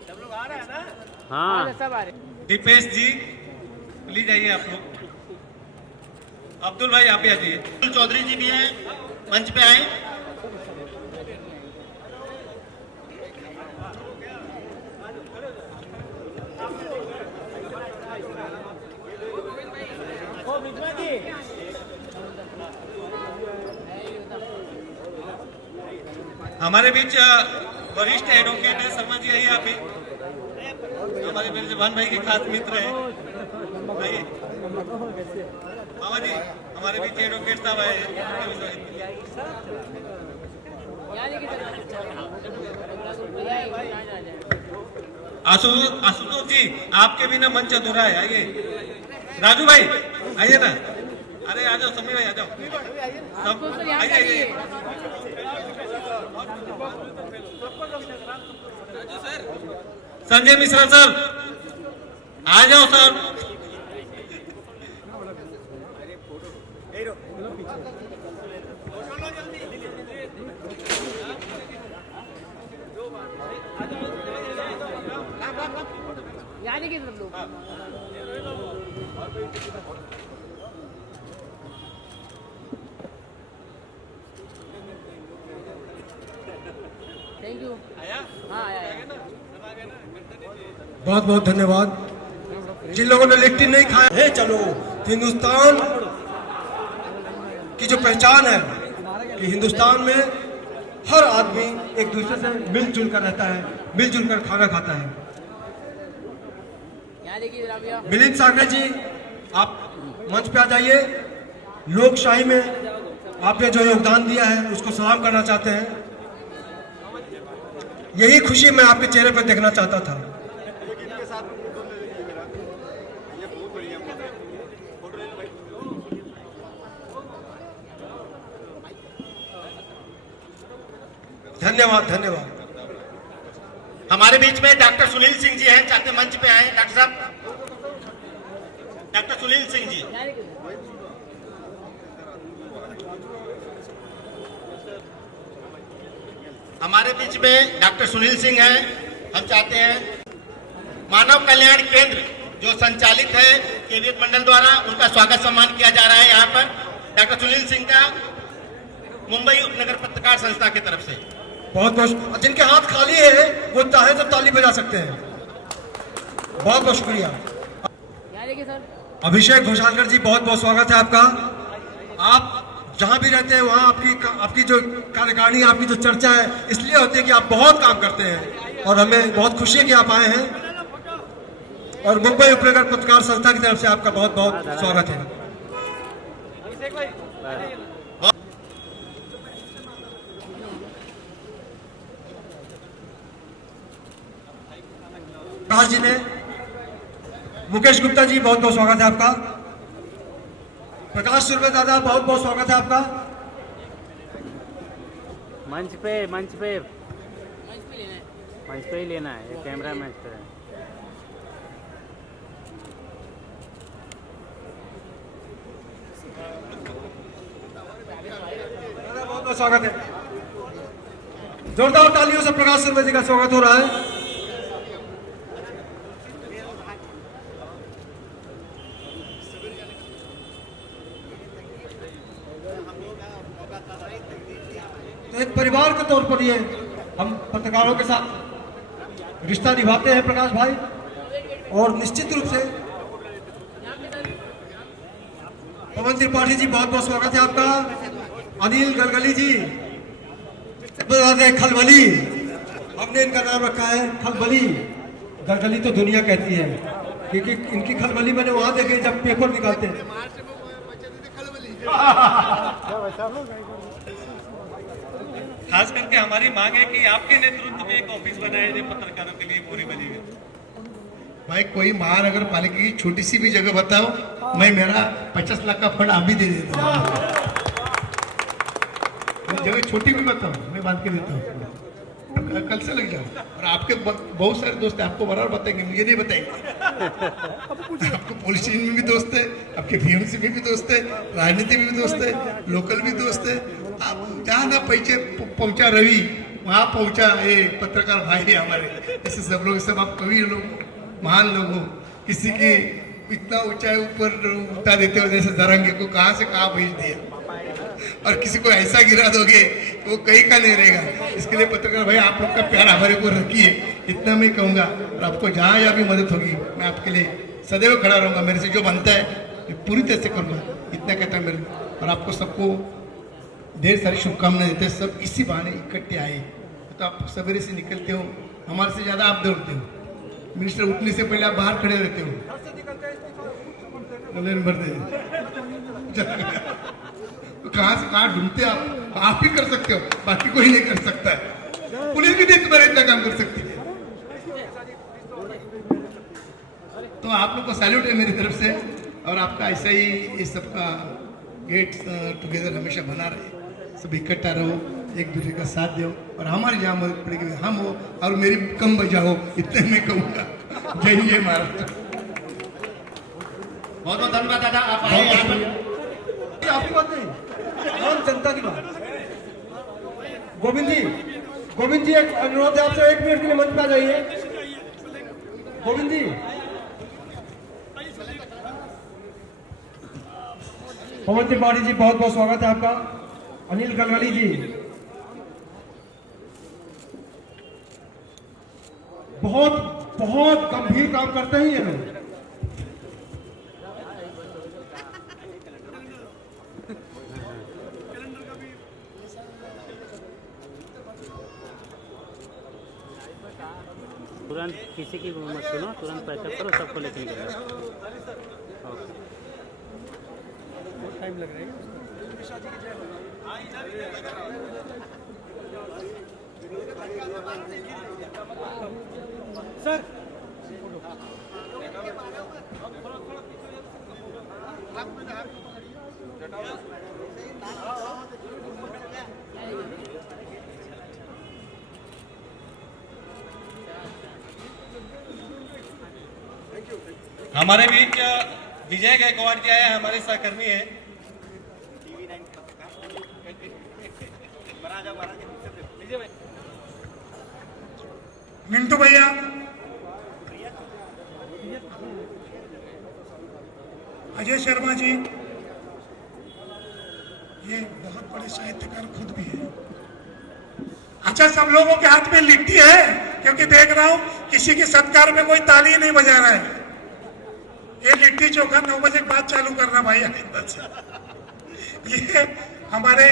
सब लोग आ रहे हैं ना? हाँ सब आ रहे। दीपेश जी प्लीज आइए आप लोग। अब्दुल भाई आप भी आ जाइए। चौधरी जी भी हैं, मंच पे आए। हमारे बीच वरिष्ठ एडवोकेट है, शर्मा जी आइए आप भी। हमारे मेरे जवान भाई के खास मित्र हैं, आइए। मामा जी हमारे बीच एडवोकेट साहब आए हैं। आशुतोष जी आपके बिना मंच अधूरा है, आइए। राजू भाई आइए ना, अरे आ जाओ, समी भाई आ जाओ, सब आइए। संजय मिश्रा सर आ जाओ सर। यहाँ देखिए सब लोग। Thank you. हाँ आया। बहुत बहुत धन्यवाद। जिन लोगों ने लिट्टी नहीं खाया है, चलो हिंदुस्तान की जो पहचान है कि हिंदुस्तान में हर आदमी एक दूसरे से मिलजुल कर रहता है, मिलजुल कर खाना खाता है। मिलिंद सागरे जी आप मंच पे आ जाइए। लोकशाही में आपने जो योगदान दिया है उसको सलाम करना चाहते हैं। यही खुशी मैं आपके चेहरे पर देखना चाहता था। धन्यवाद धन्यवाद। हमारे बीच में डॉक्टर सुनील सिंह जी हैं, चाहते मंच पे आए। डॉक्टर साहब, डॉक्टर सुनील सिंह जी। हमारे बीच में डॉक्टर सुनील सिंह हैं। हम चाहते हैं मानव कल्याण केंद्र जो संचालित है कैबिनेट मंडल द्वारा, उनका स्वागत सम्मान किया जा रहा है यहाँ पर डॉक्टर सुनील सिंह का मुंबई उपनगर पत्रकार संस्था की तरफ से। बहुत बहुत। जिनके हाथ खाली है वो चाहे तो ताली बजा सकते हैं। बहुत बहुत शुक्रिया। अभिषेक घोषालकर जी बहुत बहुत स्वागत है आपका। आप जहां भी रहते हैं वहां आपकी जो कार्यकारिणी, आपकी जो चर्चा है इसलिए होती है कि आप बहुत काम करते हैं और हमें बहुत खुशी है कि आप आए हैं। और मुंबई उपनगर पत्रकार संस्था की तरफ से आपका बहुत बहुत स्वागत है। प्रकाश जी ने, मुकेश गुप्ता जी बहुत बहुत स्वागत है आपका। प्रकाश सुरवे दादा बहुत बहुत स्वागत है आपका। मंच पे ही लेना है, ये कैमरा मंच पे है। स्वागत है। जोरदार तालियों से प्रकाश शर्मा जी का स्वागत हो रहा है। तो एक परिवार के तौर पर ये हम पत्रकारों के साथ रिश्ता निभाते हैं प्रकाश भाई, और निश्चित रूप से पवन त्रिपाठी जी बहुत बहुत स्वागत है आपका। अनिल गलगली जी, खलबली, हमने इनका नाम रखा है खलबली। गलगली तो दुनिया कहती है, क्योंकि इनकी खलबली मैंने वहां देखी जब पेपर निकालते हैं। खास करके हमारी मांग है कि आपके नेतृत्व में एक ऑफिस बनाया जाए पत्रकारों के लिए, पूरी बनेगी। भाई कोई महानगर पालिका की छोटी सी भी जगह बताओ, मैं मेरा 50 लाख का फंड अभी दे देता हूँ। जगह छोटी भी बताओ, मैं बांध के देता हूँ, कल से लग जाओ। और आपके बहुत सारे दोस्त हैं, आपको बराबर बताएंगे, मुझे नहीं बताएंगे। आपको पुलिस स्टेशन में भी दोस्त है, आपके बीएमसी में भी दोस्त है, राजनीति में भी दोस्त है, लोकल भी दोस्त है। आप जहाँ ना पहुंचा रवि, वहाँ पहुंचा ये पत्रकार भाई है हमारे। ऐसे सब लोग, सब आप कवि लोग, महान लोग हो। किसी की इतना ऊंचाई ऊपर उठा देते हो, जैसे दरंगे को कहाँ से कहाँ भेज दिया, और किसी को ऐसा गिरा दोगे तो वो कहीं का नहीं रहेगा। इसके लिए पत्रकार भाई आप लोग का प्यार हमारे ऊपर रखिए, इतना मैं कहूँगा। और आपको जहाँ जहाँ भी मदद होगी, मैं आपके लिए सदैव खड़ा रहूँगा। मेरे से जो बनता है मैं पूरी तरह से करूँगा, इतना कहता है मेरे। और आपको सबको ढेर सारी शुभकामनाएं देते हैं। सब इसी बहाने इकट्ठे आए, तो आप सवेरे से निकलते हो, हमारे से ज़्यादा आप दौड़ते हो। मिनिस्टर उठने से पहले आप बाहर खड़े रहते हो, तो कहाँ से कहाँ ढूंढते आप ही कर सकते हो, बाकी कोई नहीं कर सकता है। पुलिस भी नहीं तुम्हारा इतना काम कर सकती है। तो आप लोग को सैल्यूट है मेरी तरफ से, और आपका ऐसा ही ये सबका गेट टुगेदर हमेशा बना रहे, सब इकट्ठा रहो, एक दूसरे का साथ दो, और हमारी जहाँ मदद पड़ेगी हम हो, और मेरी कम बजा हो, इतने मैं कहूँगा। जय जय महाराष्ट्र। बहुत बहुत धन्यवाद दादा, आप आए यहाँ पर। आपकी बात नहीं, आम जनता की बात। गोविंद जी एक अनुरोध है आपसे, 1 मिनट के लिए मंच पे आ जाइए। गोविंद जी, पवन त्रिपाठी जी बहुत बहुत स्वागत है आपका। अनिल गलगली जी बहुत बहुत गंभीर काम करते ही हैं। तुरंत किसी की मत सुनो, तुरंत पैकअप करो, सबको लेके निकलो। टाइम लग रहा है सर। हमारे बीच विजय गायकवाड़ जी आए, हमारे सहकर्मी हैं। मिंटू भैया, अजय शर्मा जी, ये बहुत बड़े साहित्यकार खुद भी है। अच्छा, सब लोगों के हाथ में लिट्टी है, क्योंकि देख रहा हूं किसी के सत्कार में कोई ताली नहीं बजा रहा है। ये लिट्टी चोखा 9 बजे के बाद चालू करना भाई आइंदा से। ये हमारे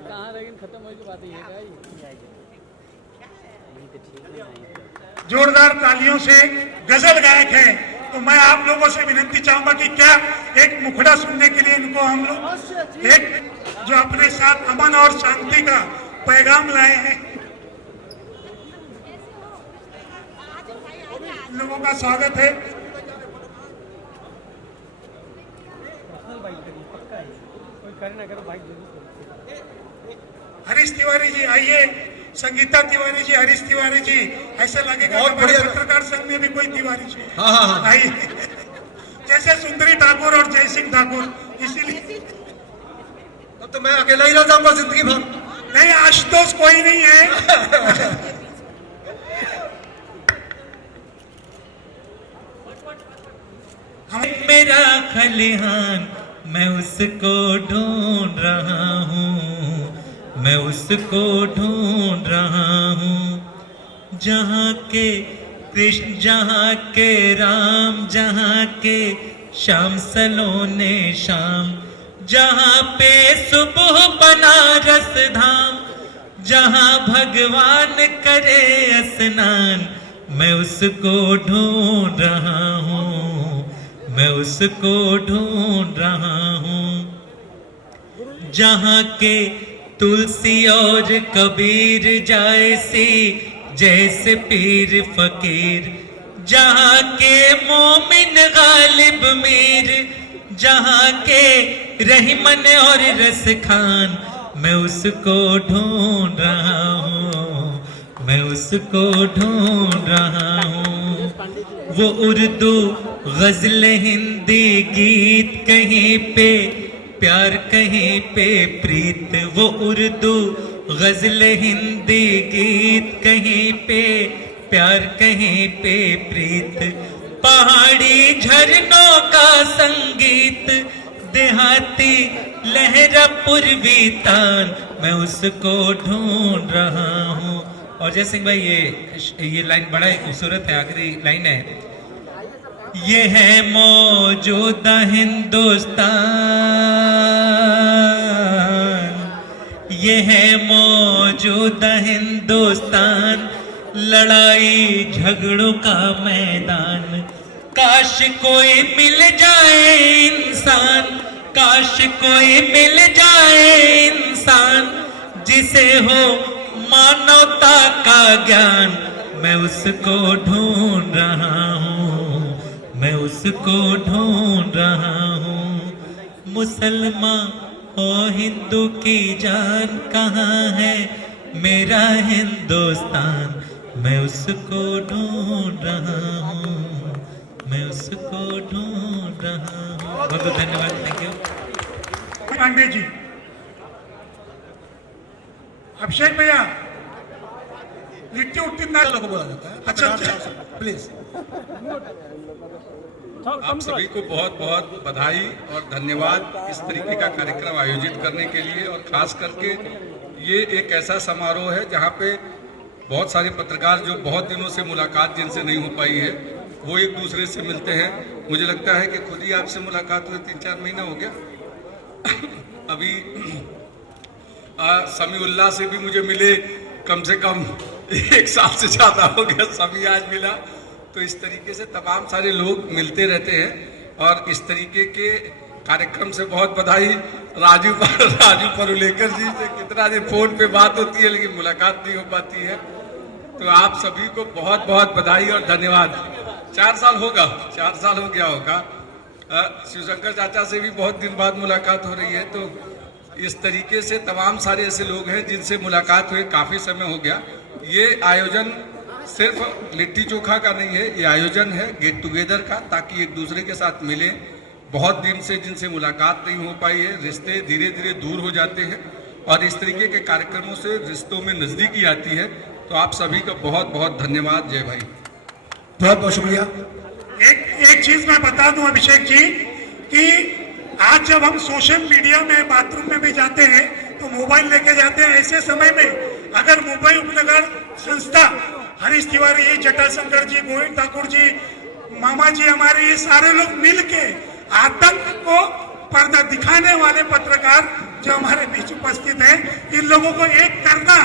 कहाँ लेकिन खत्म हो की बात है। जोरदार तालियों से गजल गायक है, तो मैं आप लोगों से विनती चाहूंगा कि क्या एक मुखड़ा सुनने के लिए इनको हम लोग एक जो अपने साथ अमन और शांति का पैगाम लाए हैं, लोगों का स्वागत है। हरीश तिवारी जी आइए। आइए संगीता तिवारी जी, हरीश तिवारी जी, ऐसा लगेगा बहुत हमारे बढ़िया। पत्रकार संघ में भी कोई तिवारी जी है। हाँ, हाँ, हाँ। आइए जैसे सुंदरी ठाकुर और जय सिंह ठाकुर, इसीलिए तो मैं अकेला ही रह जाऊंगा जिंदगी भर। नहीं, आशुतोष कोई नहीं है। मेरा खलिहान मैं उसको ढूंढ रहा हूँ, मैं उसको ढूंढ रहा हूँ। जहाँ के कृष्ण, जहाँ के राम, जहाँ के श्याम सलोने श्याम, जहाँ पे सुबह बनारस धाम, जहाँ भगवान करे स्नान, मैं उसको ढूंढ रहा हूँ, मैं उसको ढूंढ रहा हूँ। जहाँ के तुलसी और कबीर जैसे जैसे पीर फकीर, जहाँ के मोमिन गालिब मीर, जहाँ के रहीमन और रस खान, मैं उसको ढूंढ रहा हूँ, मैं उसको ढूंढ रहा हूँ। वो उर्दू गजल हिंदी गीत कहीं पे प्यार, कहीं पे प्रीत। वो उर्दू गजल हिंदी गीत कहीं पे प्यार, कहीं पे प्रीत। पहाड़ी झरनों का संगीत, देहाती लहरा पूर्वी तान, मैं उसको ढूंढ रहा हूँ। और जय सिंह भाई ये लाइन बड़ा ही खूबसूरत है, आखिरी लाइन है। ये है मौजूदा हिंदुस्तान, ये है मौजूदा हिंदुस्तान, लड़ाई झगड़ों का मैदान। काश कोई मिल जाए इंसान, काश कोई मिल जाए इंसान, जिसे हो मानवता का ज्ञान, मैं उसको ढूंढ रहा हूँ, मैं उसको ढूंढ रहा हूँ। मुसलमान और हिंदू की जान कहाँ है मेरा हिंदुस्तान, मैं उसको ढूंढ रहा हूँ, मैं उसको ढूंढ रहा हूँ। बहुत बहुत धन्यवाद, थैंक यू। पांडे जी, अभिषेक भैया, लिट्टी उट्टी ना लोगों को बोला जाता है। अच्छा, प्लीज। आप सभी को बहुत बहुत बधाई और धन्यवाद इस तरीके का कार्यक्रम आयोजित करने के लिए। और खास करके ये एक ऐसा समारोह है जहाँ पे बहुत सारे पत्रकार जो बहुत दिनों से मुलाकात जिनसे नहीं हो पाई है, वो एक दूसरे से मिलते हैं। मुझे लगता है कि खुद ही आपसे मुलाकात हुए 3-4 महीना हो गया। अभी समीउल्लाह से भी मुझे मिले कम से कम 1 साल से ज़्यादा हो गया, सभी आज मिला। तो इस तरीके से तमाम सारे लोग मिलते रहते हैं और इस तरीके के कार्यक्रम से बहुत बधाई। राजू परुलेकर जी से कितना दिन फोन पे बात होती है लेकिन मुलाकात नहीं हो पाती है। तो आप सभी को बहुत बहुत बधाई और धन्यवाद। 4 साल होगा, 4 साल हो गया होगा। शिवशंकर चाचा से भी बहुत दिन बाद मुलाकात हो रही है। तो इस तरीके से तमाम सारे ऐसे लोग हैं जिनसे मुलाकात हुए काफ़ी समय हो गया। ये आयोजन सिर्फ लिट्टी चोखा का नहीं है, ये आयोजन है गेट टुगेदर का, ताकि एक दूसरे के साथ मिलें। बहुत दिन से जिनसे मुलाकात नहीं हो पाई है, रिश्ते धीरे धीरे दूर हो जाते हैं और इस तरीके के कार्यक्रमों से रिश्तों में नज़दीकी आती है। तो आप सभी का बहुत बहुत धन्यवाद। जय भाई। बहुत बहुत शुक्रिया। एक चीज मैं बता दूं अभिषेक जी कि आज जब हम सोशल मीडिया में बाथरूम में भी जाते हैं तो मोबाइल लेके जाते हैं। ऐसे समय में अगर मुंबई उपनगर संस्था, हरीश तिवारी जी, जटाशंकर जी, गोविंद ठाकुर जी, मामा जी, हमारे ये सारे लोग मिलके आतंक को पर्दा दिखाने वाले पत्रकार जो हमारे बीच उपस्थित हैं, इन लोगों को एक करना,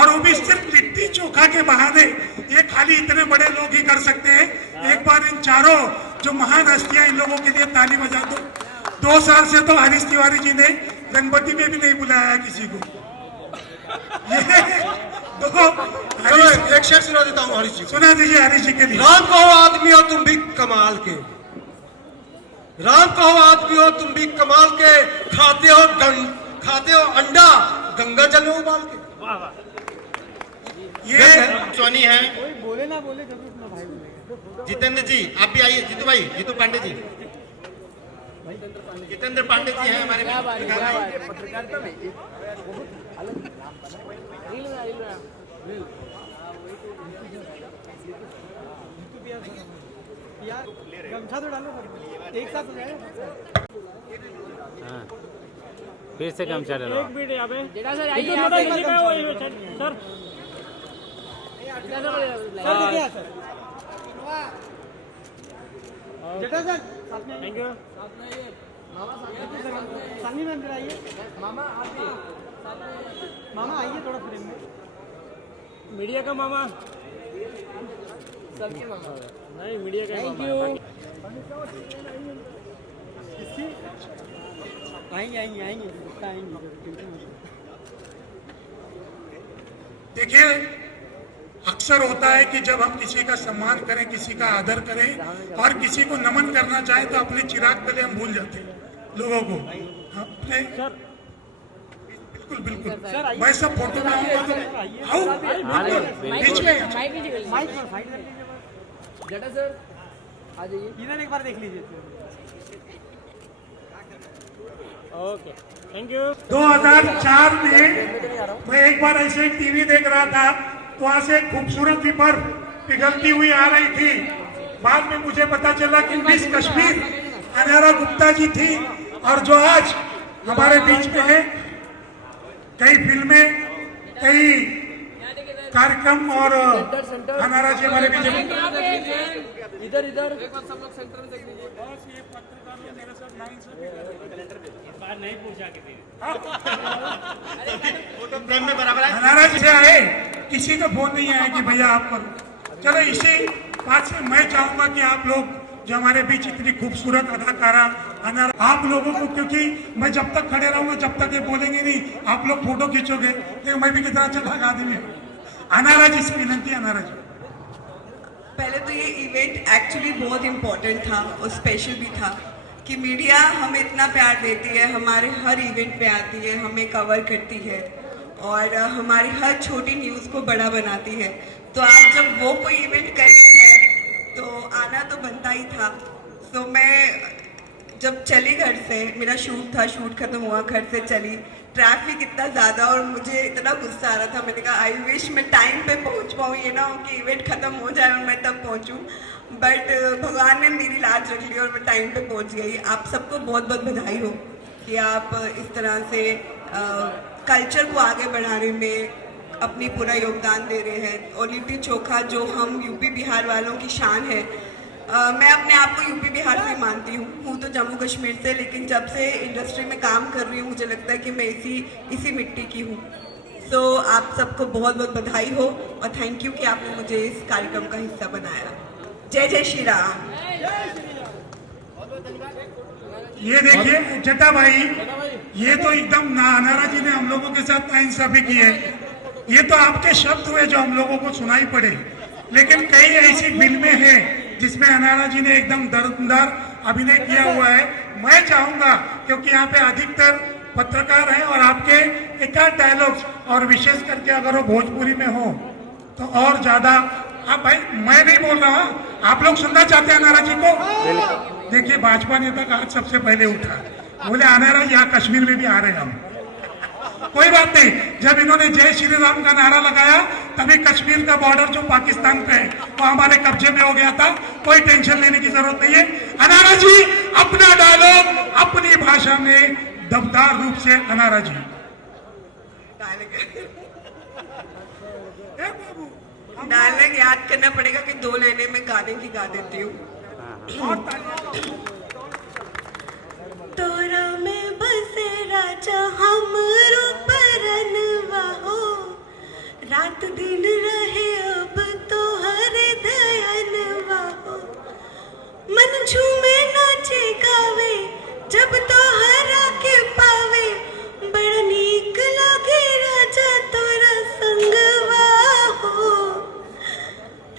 और वो भी सिर्फ लिट्टी चोखा के बहाने, ये खाली इतने बड़े लोग ही कर सकते हैं। एक बार इन चारों जो महान हस्तियां, इन लोगों के लिए ताली बजा दो। 2 साल से तो हरीश तिवारी जी ने गणपति में भी नहीं बुलाया किसी को। चलो एक शेर सुना देता हूँ हरीश जी। सुना दीजिए हरीश जी के लिए। राम कहो आदमी हो तुम भी कमाल के, राम कहो आदमी हो तुम भी कमाल के, खाते हो अंडा गंगा जल में उबाल के। ये सोनी है। बोले ना बोले कभी अपना भाई बोले। जितेंद्र जी आप भी आइए, जीतू भाई, जीतू पांडे जी, जितेंद्र पांडे जी हैं हमारे पत्रकारिता में यार गमछा तो डालो, एक साथ हो जाए। हाँ फिर से गमछा डालो। एक मिनट यहाँ पे जेठा सर आइए sir Jetha sir thank you. सानी मैम जरा आइए। मामा आइए, मामा आइए थोड़ा फ्रेम में। मीडिया का मामा, सबके मामा नहीं, मीडिया का थैंक यू। आएंगे आएंगे आएंगे आएंगे। देखिए, अक्सर होता है कि जब हम किसी का सम्मान करें, किसी का आदर करें और किसी को नमन करना चाहें तो अपने चिराग तले हम भूल जाते हैं लोगों को। अपने बिल्कुल बिल्कुल मैं सब फोटो में आऊंगा तो आओ बीच में। जेठा सर आ जाइए, इधर एक बार देख लीजिए। Okay thank you. 2004 में मैं एक बार ऐसे टीवी देख रहा था तो वहां से एक खूबसूरत सी बर्फ पिघलती हुई आ रही थी। बाद में मुझे पता चला कि मिस कश्मीर अनारा गुप्ता जी थी और जो आज हमारे बीच में है। कई फिल्में, कई कार्यक्रम और अनारा जी हमारे बीच में। इधर इधर सब लोग सेंटर में देख लीजिए। नहीं पूछा प्रेम में बराबर है। अनारा जी से आए, किसी का फोन नहीं आया कि भैया आप करो। चलो इसी बात से मैं चाहूंगा कि आप लोग जो हमारे बीच इतनी खूबसूरत अदाकारा अनारा, आप लोगों को, क्योंकि मैं जब तक खड़े रहूंगा जब तक ये बोलेंगे नहीं, आप लोग फोटो खींचोगे तो मैं भी कितना अच्छा लगा आदमी हूँ। अनारा जी से विनती, अनारा जी। पहले तो ये इवेंट एक्चुअली बहुत इम्पोर्टेंट था और स्पेशल भी था कि मीडिया हमें इतना प्यार देती है, हमारे हर इवेंट पे आती है, हमें कवर करती है और हमारी हर छोटी न्यूज़ को बड़ा बनाती है। तो आज जब वो कोई इवेंट कर रही है तो आना तो बनता ही था। तो मैं जब चली घर से, मेरा शूट था, शूट खत्म हुआ, घर से चली, ट्रैफिक इतना ज़्यादा और मुझे इतना गुस्सा आ रहा था। मैंने कहा आई विश मैं टाइम पे पहुंच पाऊँ, ये ना हो कि इवेंट ख़त्म हो जाए और मैं तब पहुंचूं। बट भगवान ने मेरी लाज रख ली और मैं टाइम पे पहुंच गई। आप सबको बहुत बहुत बधाई हो कि आप इस तरह से कल्चर को आगे बढ़ाने में अपनी पूरा योगदान दे रहे हैं। और लिट्टी चोखा जो हम यूपी बिहार वालों की शान है। मैं अपने आप को यूपी बिहार से मानती हूँ तो जम्मू कश्मीर से, लेकिन जब से इंडस्ट्री में काम कर रही हूँ मुझे लगता है कि मैं इसी मिट्टी की हूँ। तो आप सबको बहुत बहुत बधाई हो और थैंक यू कि आपने मुझे इस कार्यक्रम का हिस्सा बनाया। जय जय श्री राम। ये देखिए जटा भाई, ये तो एकदम अनारा जी ने हम लोगों के साथ नाइंसाफी की है। ये तो आपके शब्द हुए जो हम लोगों को सुनाई पड़े, लेकिन कई ऐसी फिल्में हैं जिसमें अनारा जी ने एकदम दर्दनार अभिनय किया हुआ है। मैं चाहूंगा, क्योंकि यहाँ पे अधिकतर पत्रकार हैं और आपके एकाध डायलॉग्स और विशेष करके अगर वो भोजपुरी में हो तो और ज्यादा। आप भाई, मैं नहीं बोल रहा हूँ, आप लोग सुनना चाहते हैं अनारा जी को? देखिए भाजपा नेता का हाथ सबसे पहले उठा, बोले अनारा जी यहाँ कश्मीर में भी आ रहे हैं हम। कोई बात नहीं, जब इन्होंने जय श्री राम का नारा लगाया तभी कश्मीर का बॉर्डर जो पाकिस्तान पे है वो हमारे कब्जे में हो गया था। कोई टेंशन लेने की जरूरत नहीं है। अनारा जी अपना डायलॉग अपनी भाषा में दमदार रूप से। अनारा जी डायलॉग याद करना पड़ेगा कि 2 लाइनें में गाने की गा देती हूँ। तोरा में बसे राजा हमरो परनवा हो, रात दिन रहे अब तो हर दयनवा हो। मन झूमे नाचे गावे जब तो हरा के पावे, बड़ा नीक लागे राजा तोरा संगवा हो।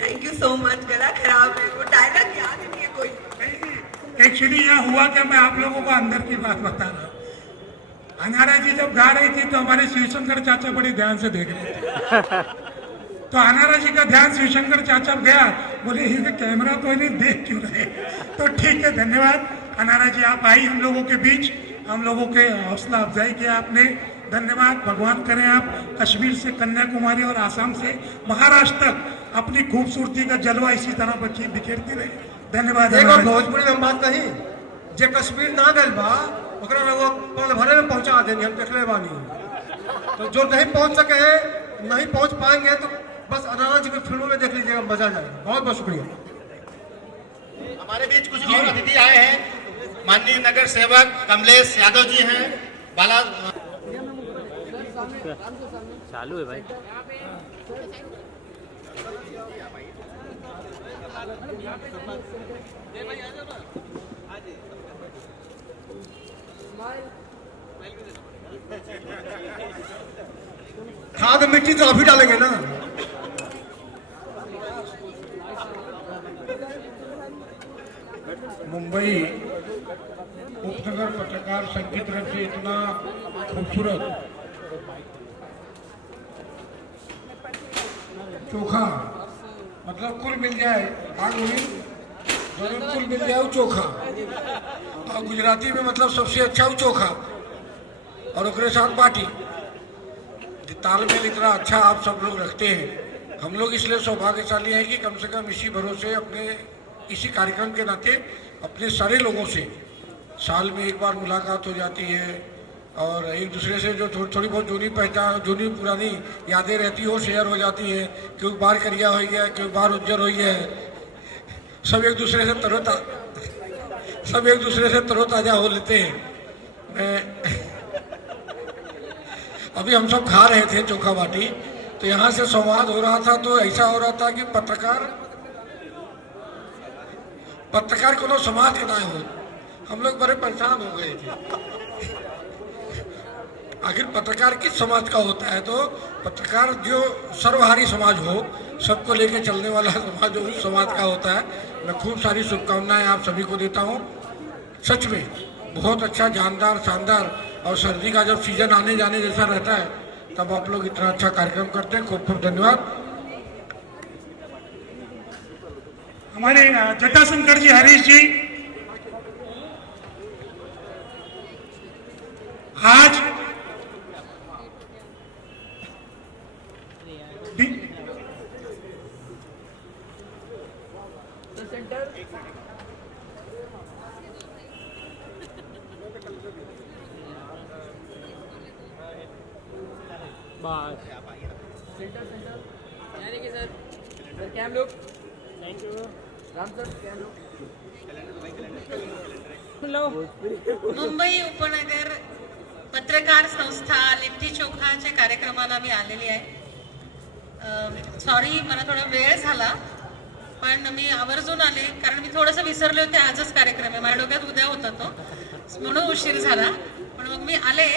Thank you so much. गला खराब है, वो डायलॉग याद ही नहीं है कोई। एक्चुअली यहाँ हुआ क्या, मैं आप लोगों को अंदर की बात बता रहा हूँ। अनारा जी जब गा रही थी तो हमारे शिवशंकर चाचा बड़े ध्यान से देख रहे थे। तो अनारा जी का ध्यान शिवशंकर चाचा गया, बोले ये कैमरा तो नहीं देख क्यों रहे। तो ठीक है, धन्यवाद अनारा जी, आप आई हम लोगों के बीच, हम लोगों के हौसला अफजाई किया आपने, धन्यवाद। भगवान करें आप कश्मीर से कन्याकुमारी और आसाम से महाराष्ट्र तक अपनी खूबसूरती का जलवा इसी तरह बिखेरती रहे। धन्यवाद। एक और भोजपुरी में हम बात कही, जे कश्मीर ना गल बा ओकरा लोग पल भरे में पहुंचा देंगे, हम देखले बानी। तो जो नहीं पहुंच सके हैं, नहीं पहुंच पाएंगे तो बस अनारा जी की फिल्मों में देख लीजिएगा, मजा जाएगा। बहुत बहुत शुक्रिया। हमारे बीच कुछ और अतिथि आए हैं, माननीय नगर सेवक कमलेश यादव जी हैं, बाला चालू है भाई। खाद मिट्टी तो अभी डालेंगे ना। मुंबई उपनगर पत्रकार संघ की तरफ से इतना खूबसूरत चोखा, मतलब कुल मिल जाए आग कुल मिल जाए वो चोखा, और गुजराती में मतलब सबसे अच्छा वो चोखा और उसके साथ बाटी। तालमेल इतना अच्छा आप सब लोग रखते हैं। हम लोग इसलिए सौभाग्यशाली हैं कि कम से कम इसी भरोसे अपने इसी कार्यक्रम के नाते अपने सारे लोगों से साल में एक बार मुलाकात हो जाती है, और एक दूसरे से जो थोड़ी बहुत जूनी पहचान, जूनी पुरानी यादें रहती हो, शेयर हो जाती है। क्यों बार करिया हो गया, क्यों बार उज्जर हो गया है, सब एक दूसरे से तरोताजा हो लेते हैं। अभी हम सब खा रहे थे चोखा बाटी, तो यहाँ से संवाद हो रहा था, तो ऐसा हो रहा था कि पत्रकार को समाज के ना हो, हम लोग बड़े परेशान हो गए थे। आखिर पत्रकार किस समाज का होता है? तो पत्रकार जो सर्वहारी समाज हो, सबको लेके चलने वाला समाज जो उस समाज का होता है। मैं खूब सारी शुभकामनाएं आप सभी को देता हूँ। सच में बहुत अच्छा, जानदार, शानदार, और सर्दी का जब सीजन आने जाने जैसा रहता है तब आप लोग इतना अच्छा कार्यक्रम करते हैं। खूब खूब धन्यवाद। हमारे जटाशंकर जी, हरीश जी, आज सेंटर यानी कि सर कैम लोग, थैंक यू राम सर, कैम लोग। मुंबई उपनगर पत्रकार संस्था लिट्टी चोखाच्या कार्यक्रमाला मी आलेली आहे। सॉरी, मला थोडा वेळ झाला, पण मी आवर्जून आले कारण मी थोडंसं विसरले होते, आजच कार्यक्रम आहे, माझ्या डोक्यात उद्या होता तो, म्हणून उशीर झाला, पण मग मी आले।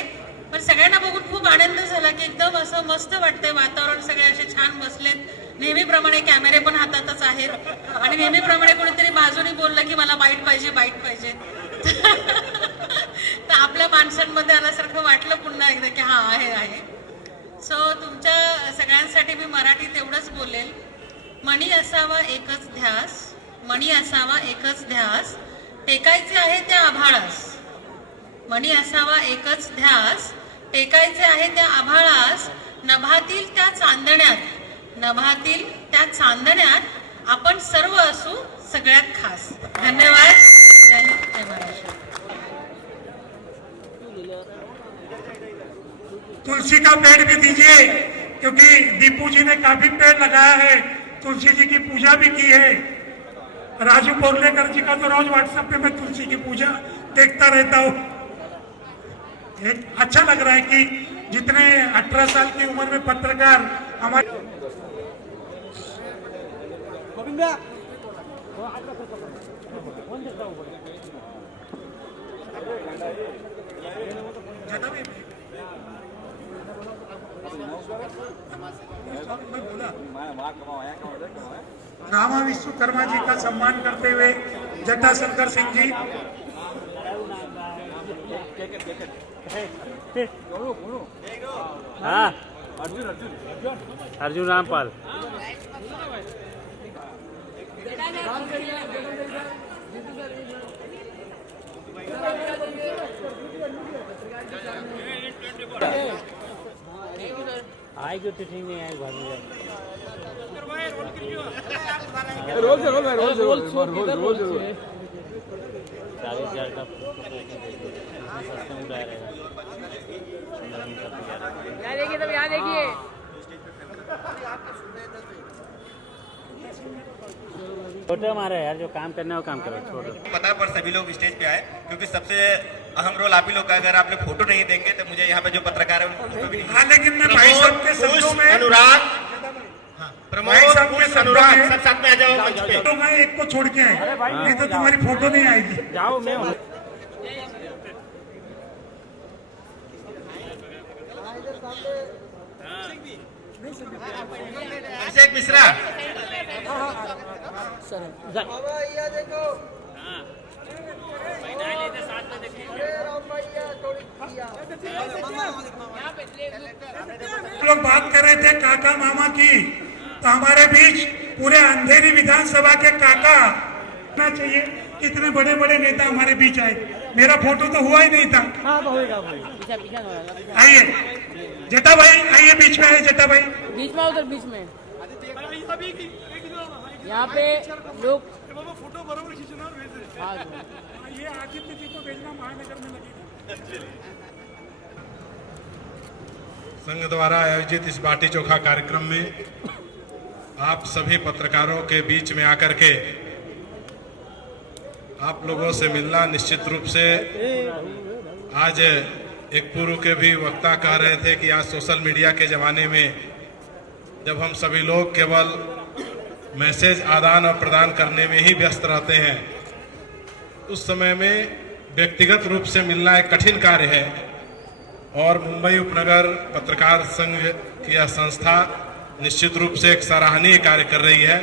पण सगळ्यांना बघून खूप आनंद झाला की एकदम असं मस्त वाटतंय वातावरण, सगळे असे छान बसलेत, नेहमीप्रमाणे कॅमेरे पण हातातच आहेत, आणि नेहमीप्रमाणे कोणीतरी बाजूने बोललं की मला बाईट पाहिजे, बाईट पाहिजे, तर आपल्या माणसांमध्ये आल्यासारखं वाटलं पुन्हा एकदा की हा आहे। सो तुमच्या सगळ्यांसाठी मी मराठीत एवढंच बोलेल, मणी असावा एकच ध्यास, मणी असावा एकच ध्यास, टेकायचे आहे त्या आभाळास, मणी असावा एकच ध्यास, टेकायचे आहे त्या आभाळास, नभातील त्या चांदण्यात आपण सर्व असू सगळ्यात खास। धन्यवाद। जय हिंद, जय महाराष्ट्र। तुलसी का पेड़ भी दीजिए, क्योंकि दीपू जी ने काफी पेड़ लगाया है, तुलसी जी की पूजा भी की है। राजू पोर्लेकर जी का तो रोज व्हाट्सएप पे मैं तुलसी की पूजा देखता रहता हूँ। अच्छा लग रहा है कि जितने 18 साल की उम्र में पत्रकार हमारे रामा विश्वकर्मा जी का सम्मान करते हुए जटाशंकर सिंह जी हाँ अर्जुन रामपाल आएगी तो ठीक नहीं आएगी बाद में रोज रोज रोज रोज 40,000 का सस्ते में उड़ाया रहेगा। यहाँ देखिए तब यहाँ देखिए छोटे हमारे यार जो काम करना है वो काम करो छोड़ो। पता पर सभी लोग स्टेज पे आए क्योंकि सबसे अहम रोल आप ही लोग का। अगर आप लोग फोटो नहीं देंगे तो मुझे यहाँ पे जो पत्रकार है उनको फोटो भी नहीं। हाँ, लेकिन मैं भाई साहब के शब्दों में अनुराग भाई साहब के शब्दों में सब साथ में आ जाओ मंच पे। तो मैं एक को छोड़ के आए, नहीं तो तुम्हारी फोटो नहीं आएगी। जाओ मैं अभिषेक मिश्रा लोग बात कर रहे थे काका मामा की, तो हमारे बीच पूरे अंधेरी विधानसभा के काका ना चाहिए। कितने बड़े बड़े नेता हमारे बीच आए, मेरा फोटो तो हुआ ही नहीं था। आइए जटा भाई, आइए बीच में, आइए जटा भाई बीच में, उधर बीच में। यहाँ पे लोग फोटो बराबर खींचना और भेज ये आदित्य जी को भेजना महानगर में लगेगा। संघ द्वारा आयोजित इस बाटी चोखा कार्यक्रम में आप सभी पत्रकारों के बीच में आकर के आप लोगों से मिलना निश्चित रूप से, आज एक पूर्व के भी वक्ता कह रहे थे कि आज सोशल मीडिया के ज़माने में जब हम सभी लोग केवल मैसेज आदान और प्रदान करने में ही व्यस्त रहते हैं, उस समय में व्यक्तिगत रूप से मिलना एक कठिन कार्य है। और मुंबई उपनगर पत्रकार संघ की यह संस्था निश्चित रूप से एक सराहनीय कार्य कर रही है,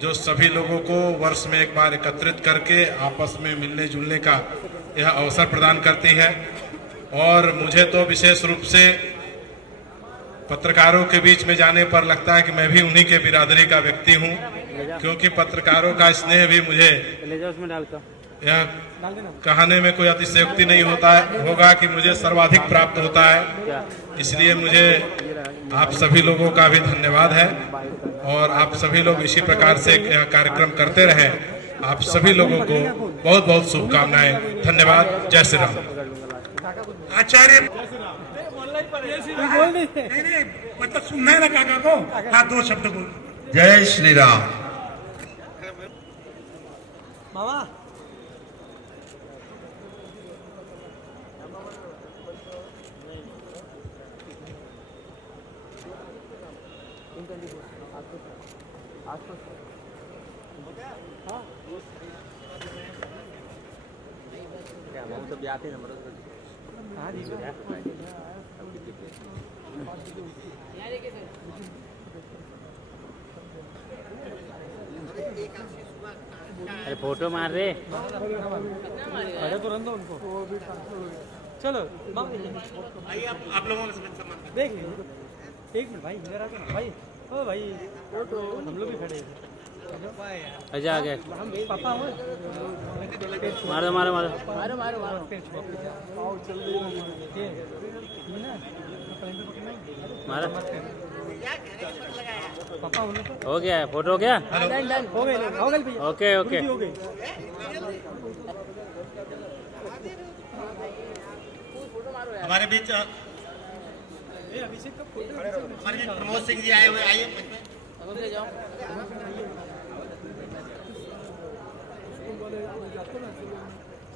जो सभी लोगों को वर्ष में एक बार एकत्रित करके आपस में मिलने जुलने का यह अवसर प्रदान करती है। और मुझे तो विशेष रूप से पत्रकारों के बीच में जाने पर लगता है कि मैं भी उन्हीं के बिरादरी का व्यक्ति हूं, क्योंकि पत्रकारों का स्नेह भी मुझे यह कहने में कोई अतिशयोक्ति नहीं होगा कि मुझे सर्वाधिक प्राप्त होता है। इसलिए मुझे आप सभी लोगों का भी धन्यवाद है और आप सभी लोग इसी प्रकार से यह कार्यक्रम करते रहे। आप सभी लोगों को बहुत बहुत शुभकामनाएं। धन्यवाद। जय श्री राम। आचार्य नहीं, मतलब सुनना है ना काका को। हाँ, 2 शब्द बोल। जय श्री राम। मामा अरे फोटो मार रहे। अरे तो रन दो उनको। चलो आइए आप लोगों ने देख लीजिए। एक मिनट भाई, इधर आ जाओ भाई। ओ भाई हम लोग भी खड़े हैं। अच्छा आ गए। पापा हो मारो मारो मारो मारो मारो मारो। मारो पापा हो गया। फोटो हो गया। डन डन हो गए भैया। ओके ओके हो गई। हमारे बीच अभिषेक का फोटो हमारे बीच प्रमोद सिंह जी आए हुए। आइए ले जाओ।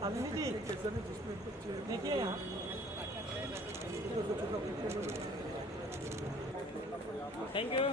शालिनी जी देखिए यहाँ थैंक यू।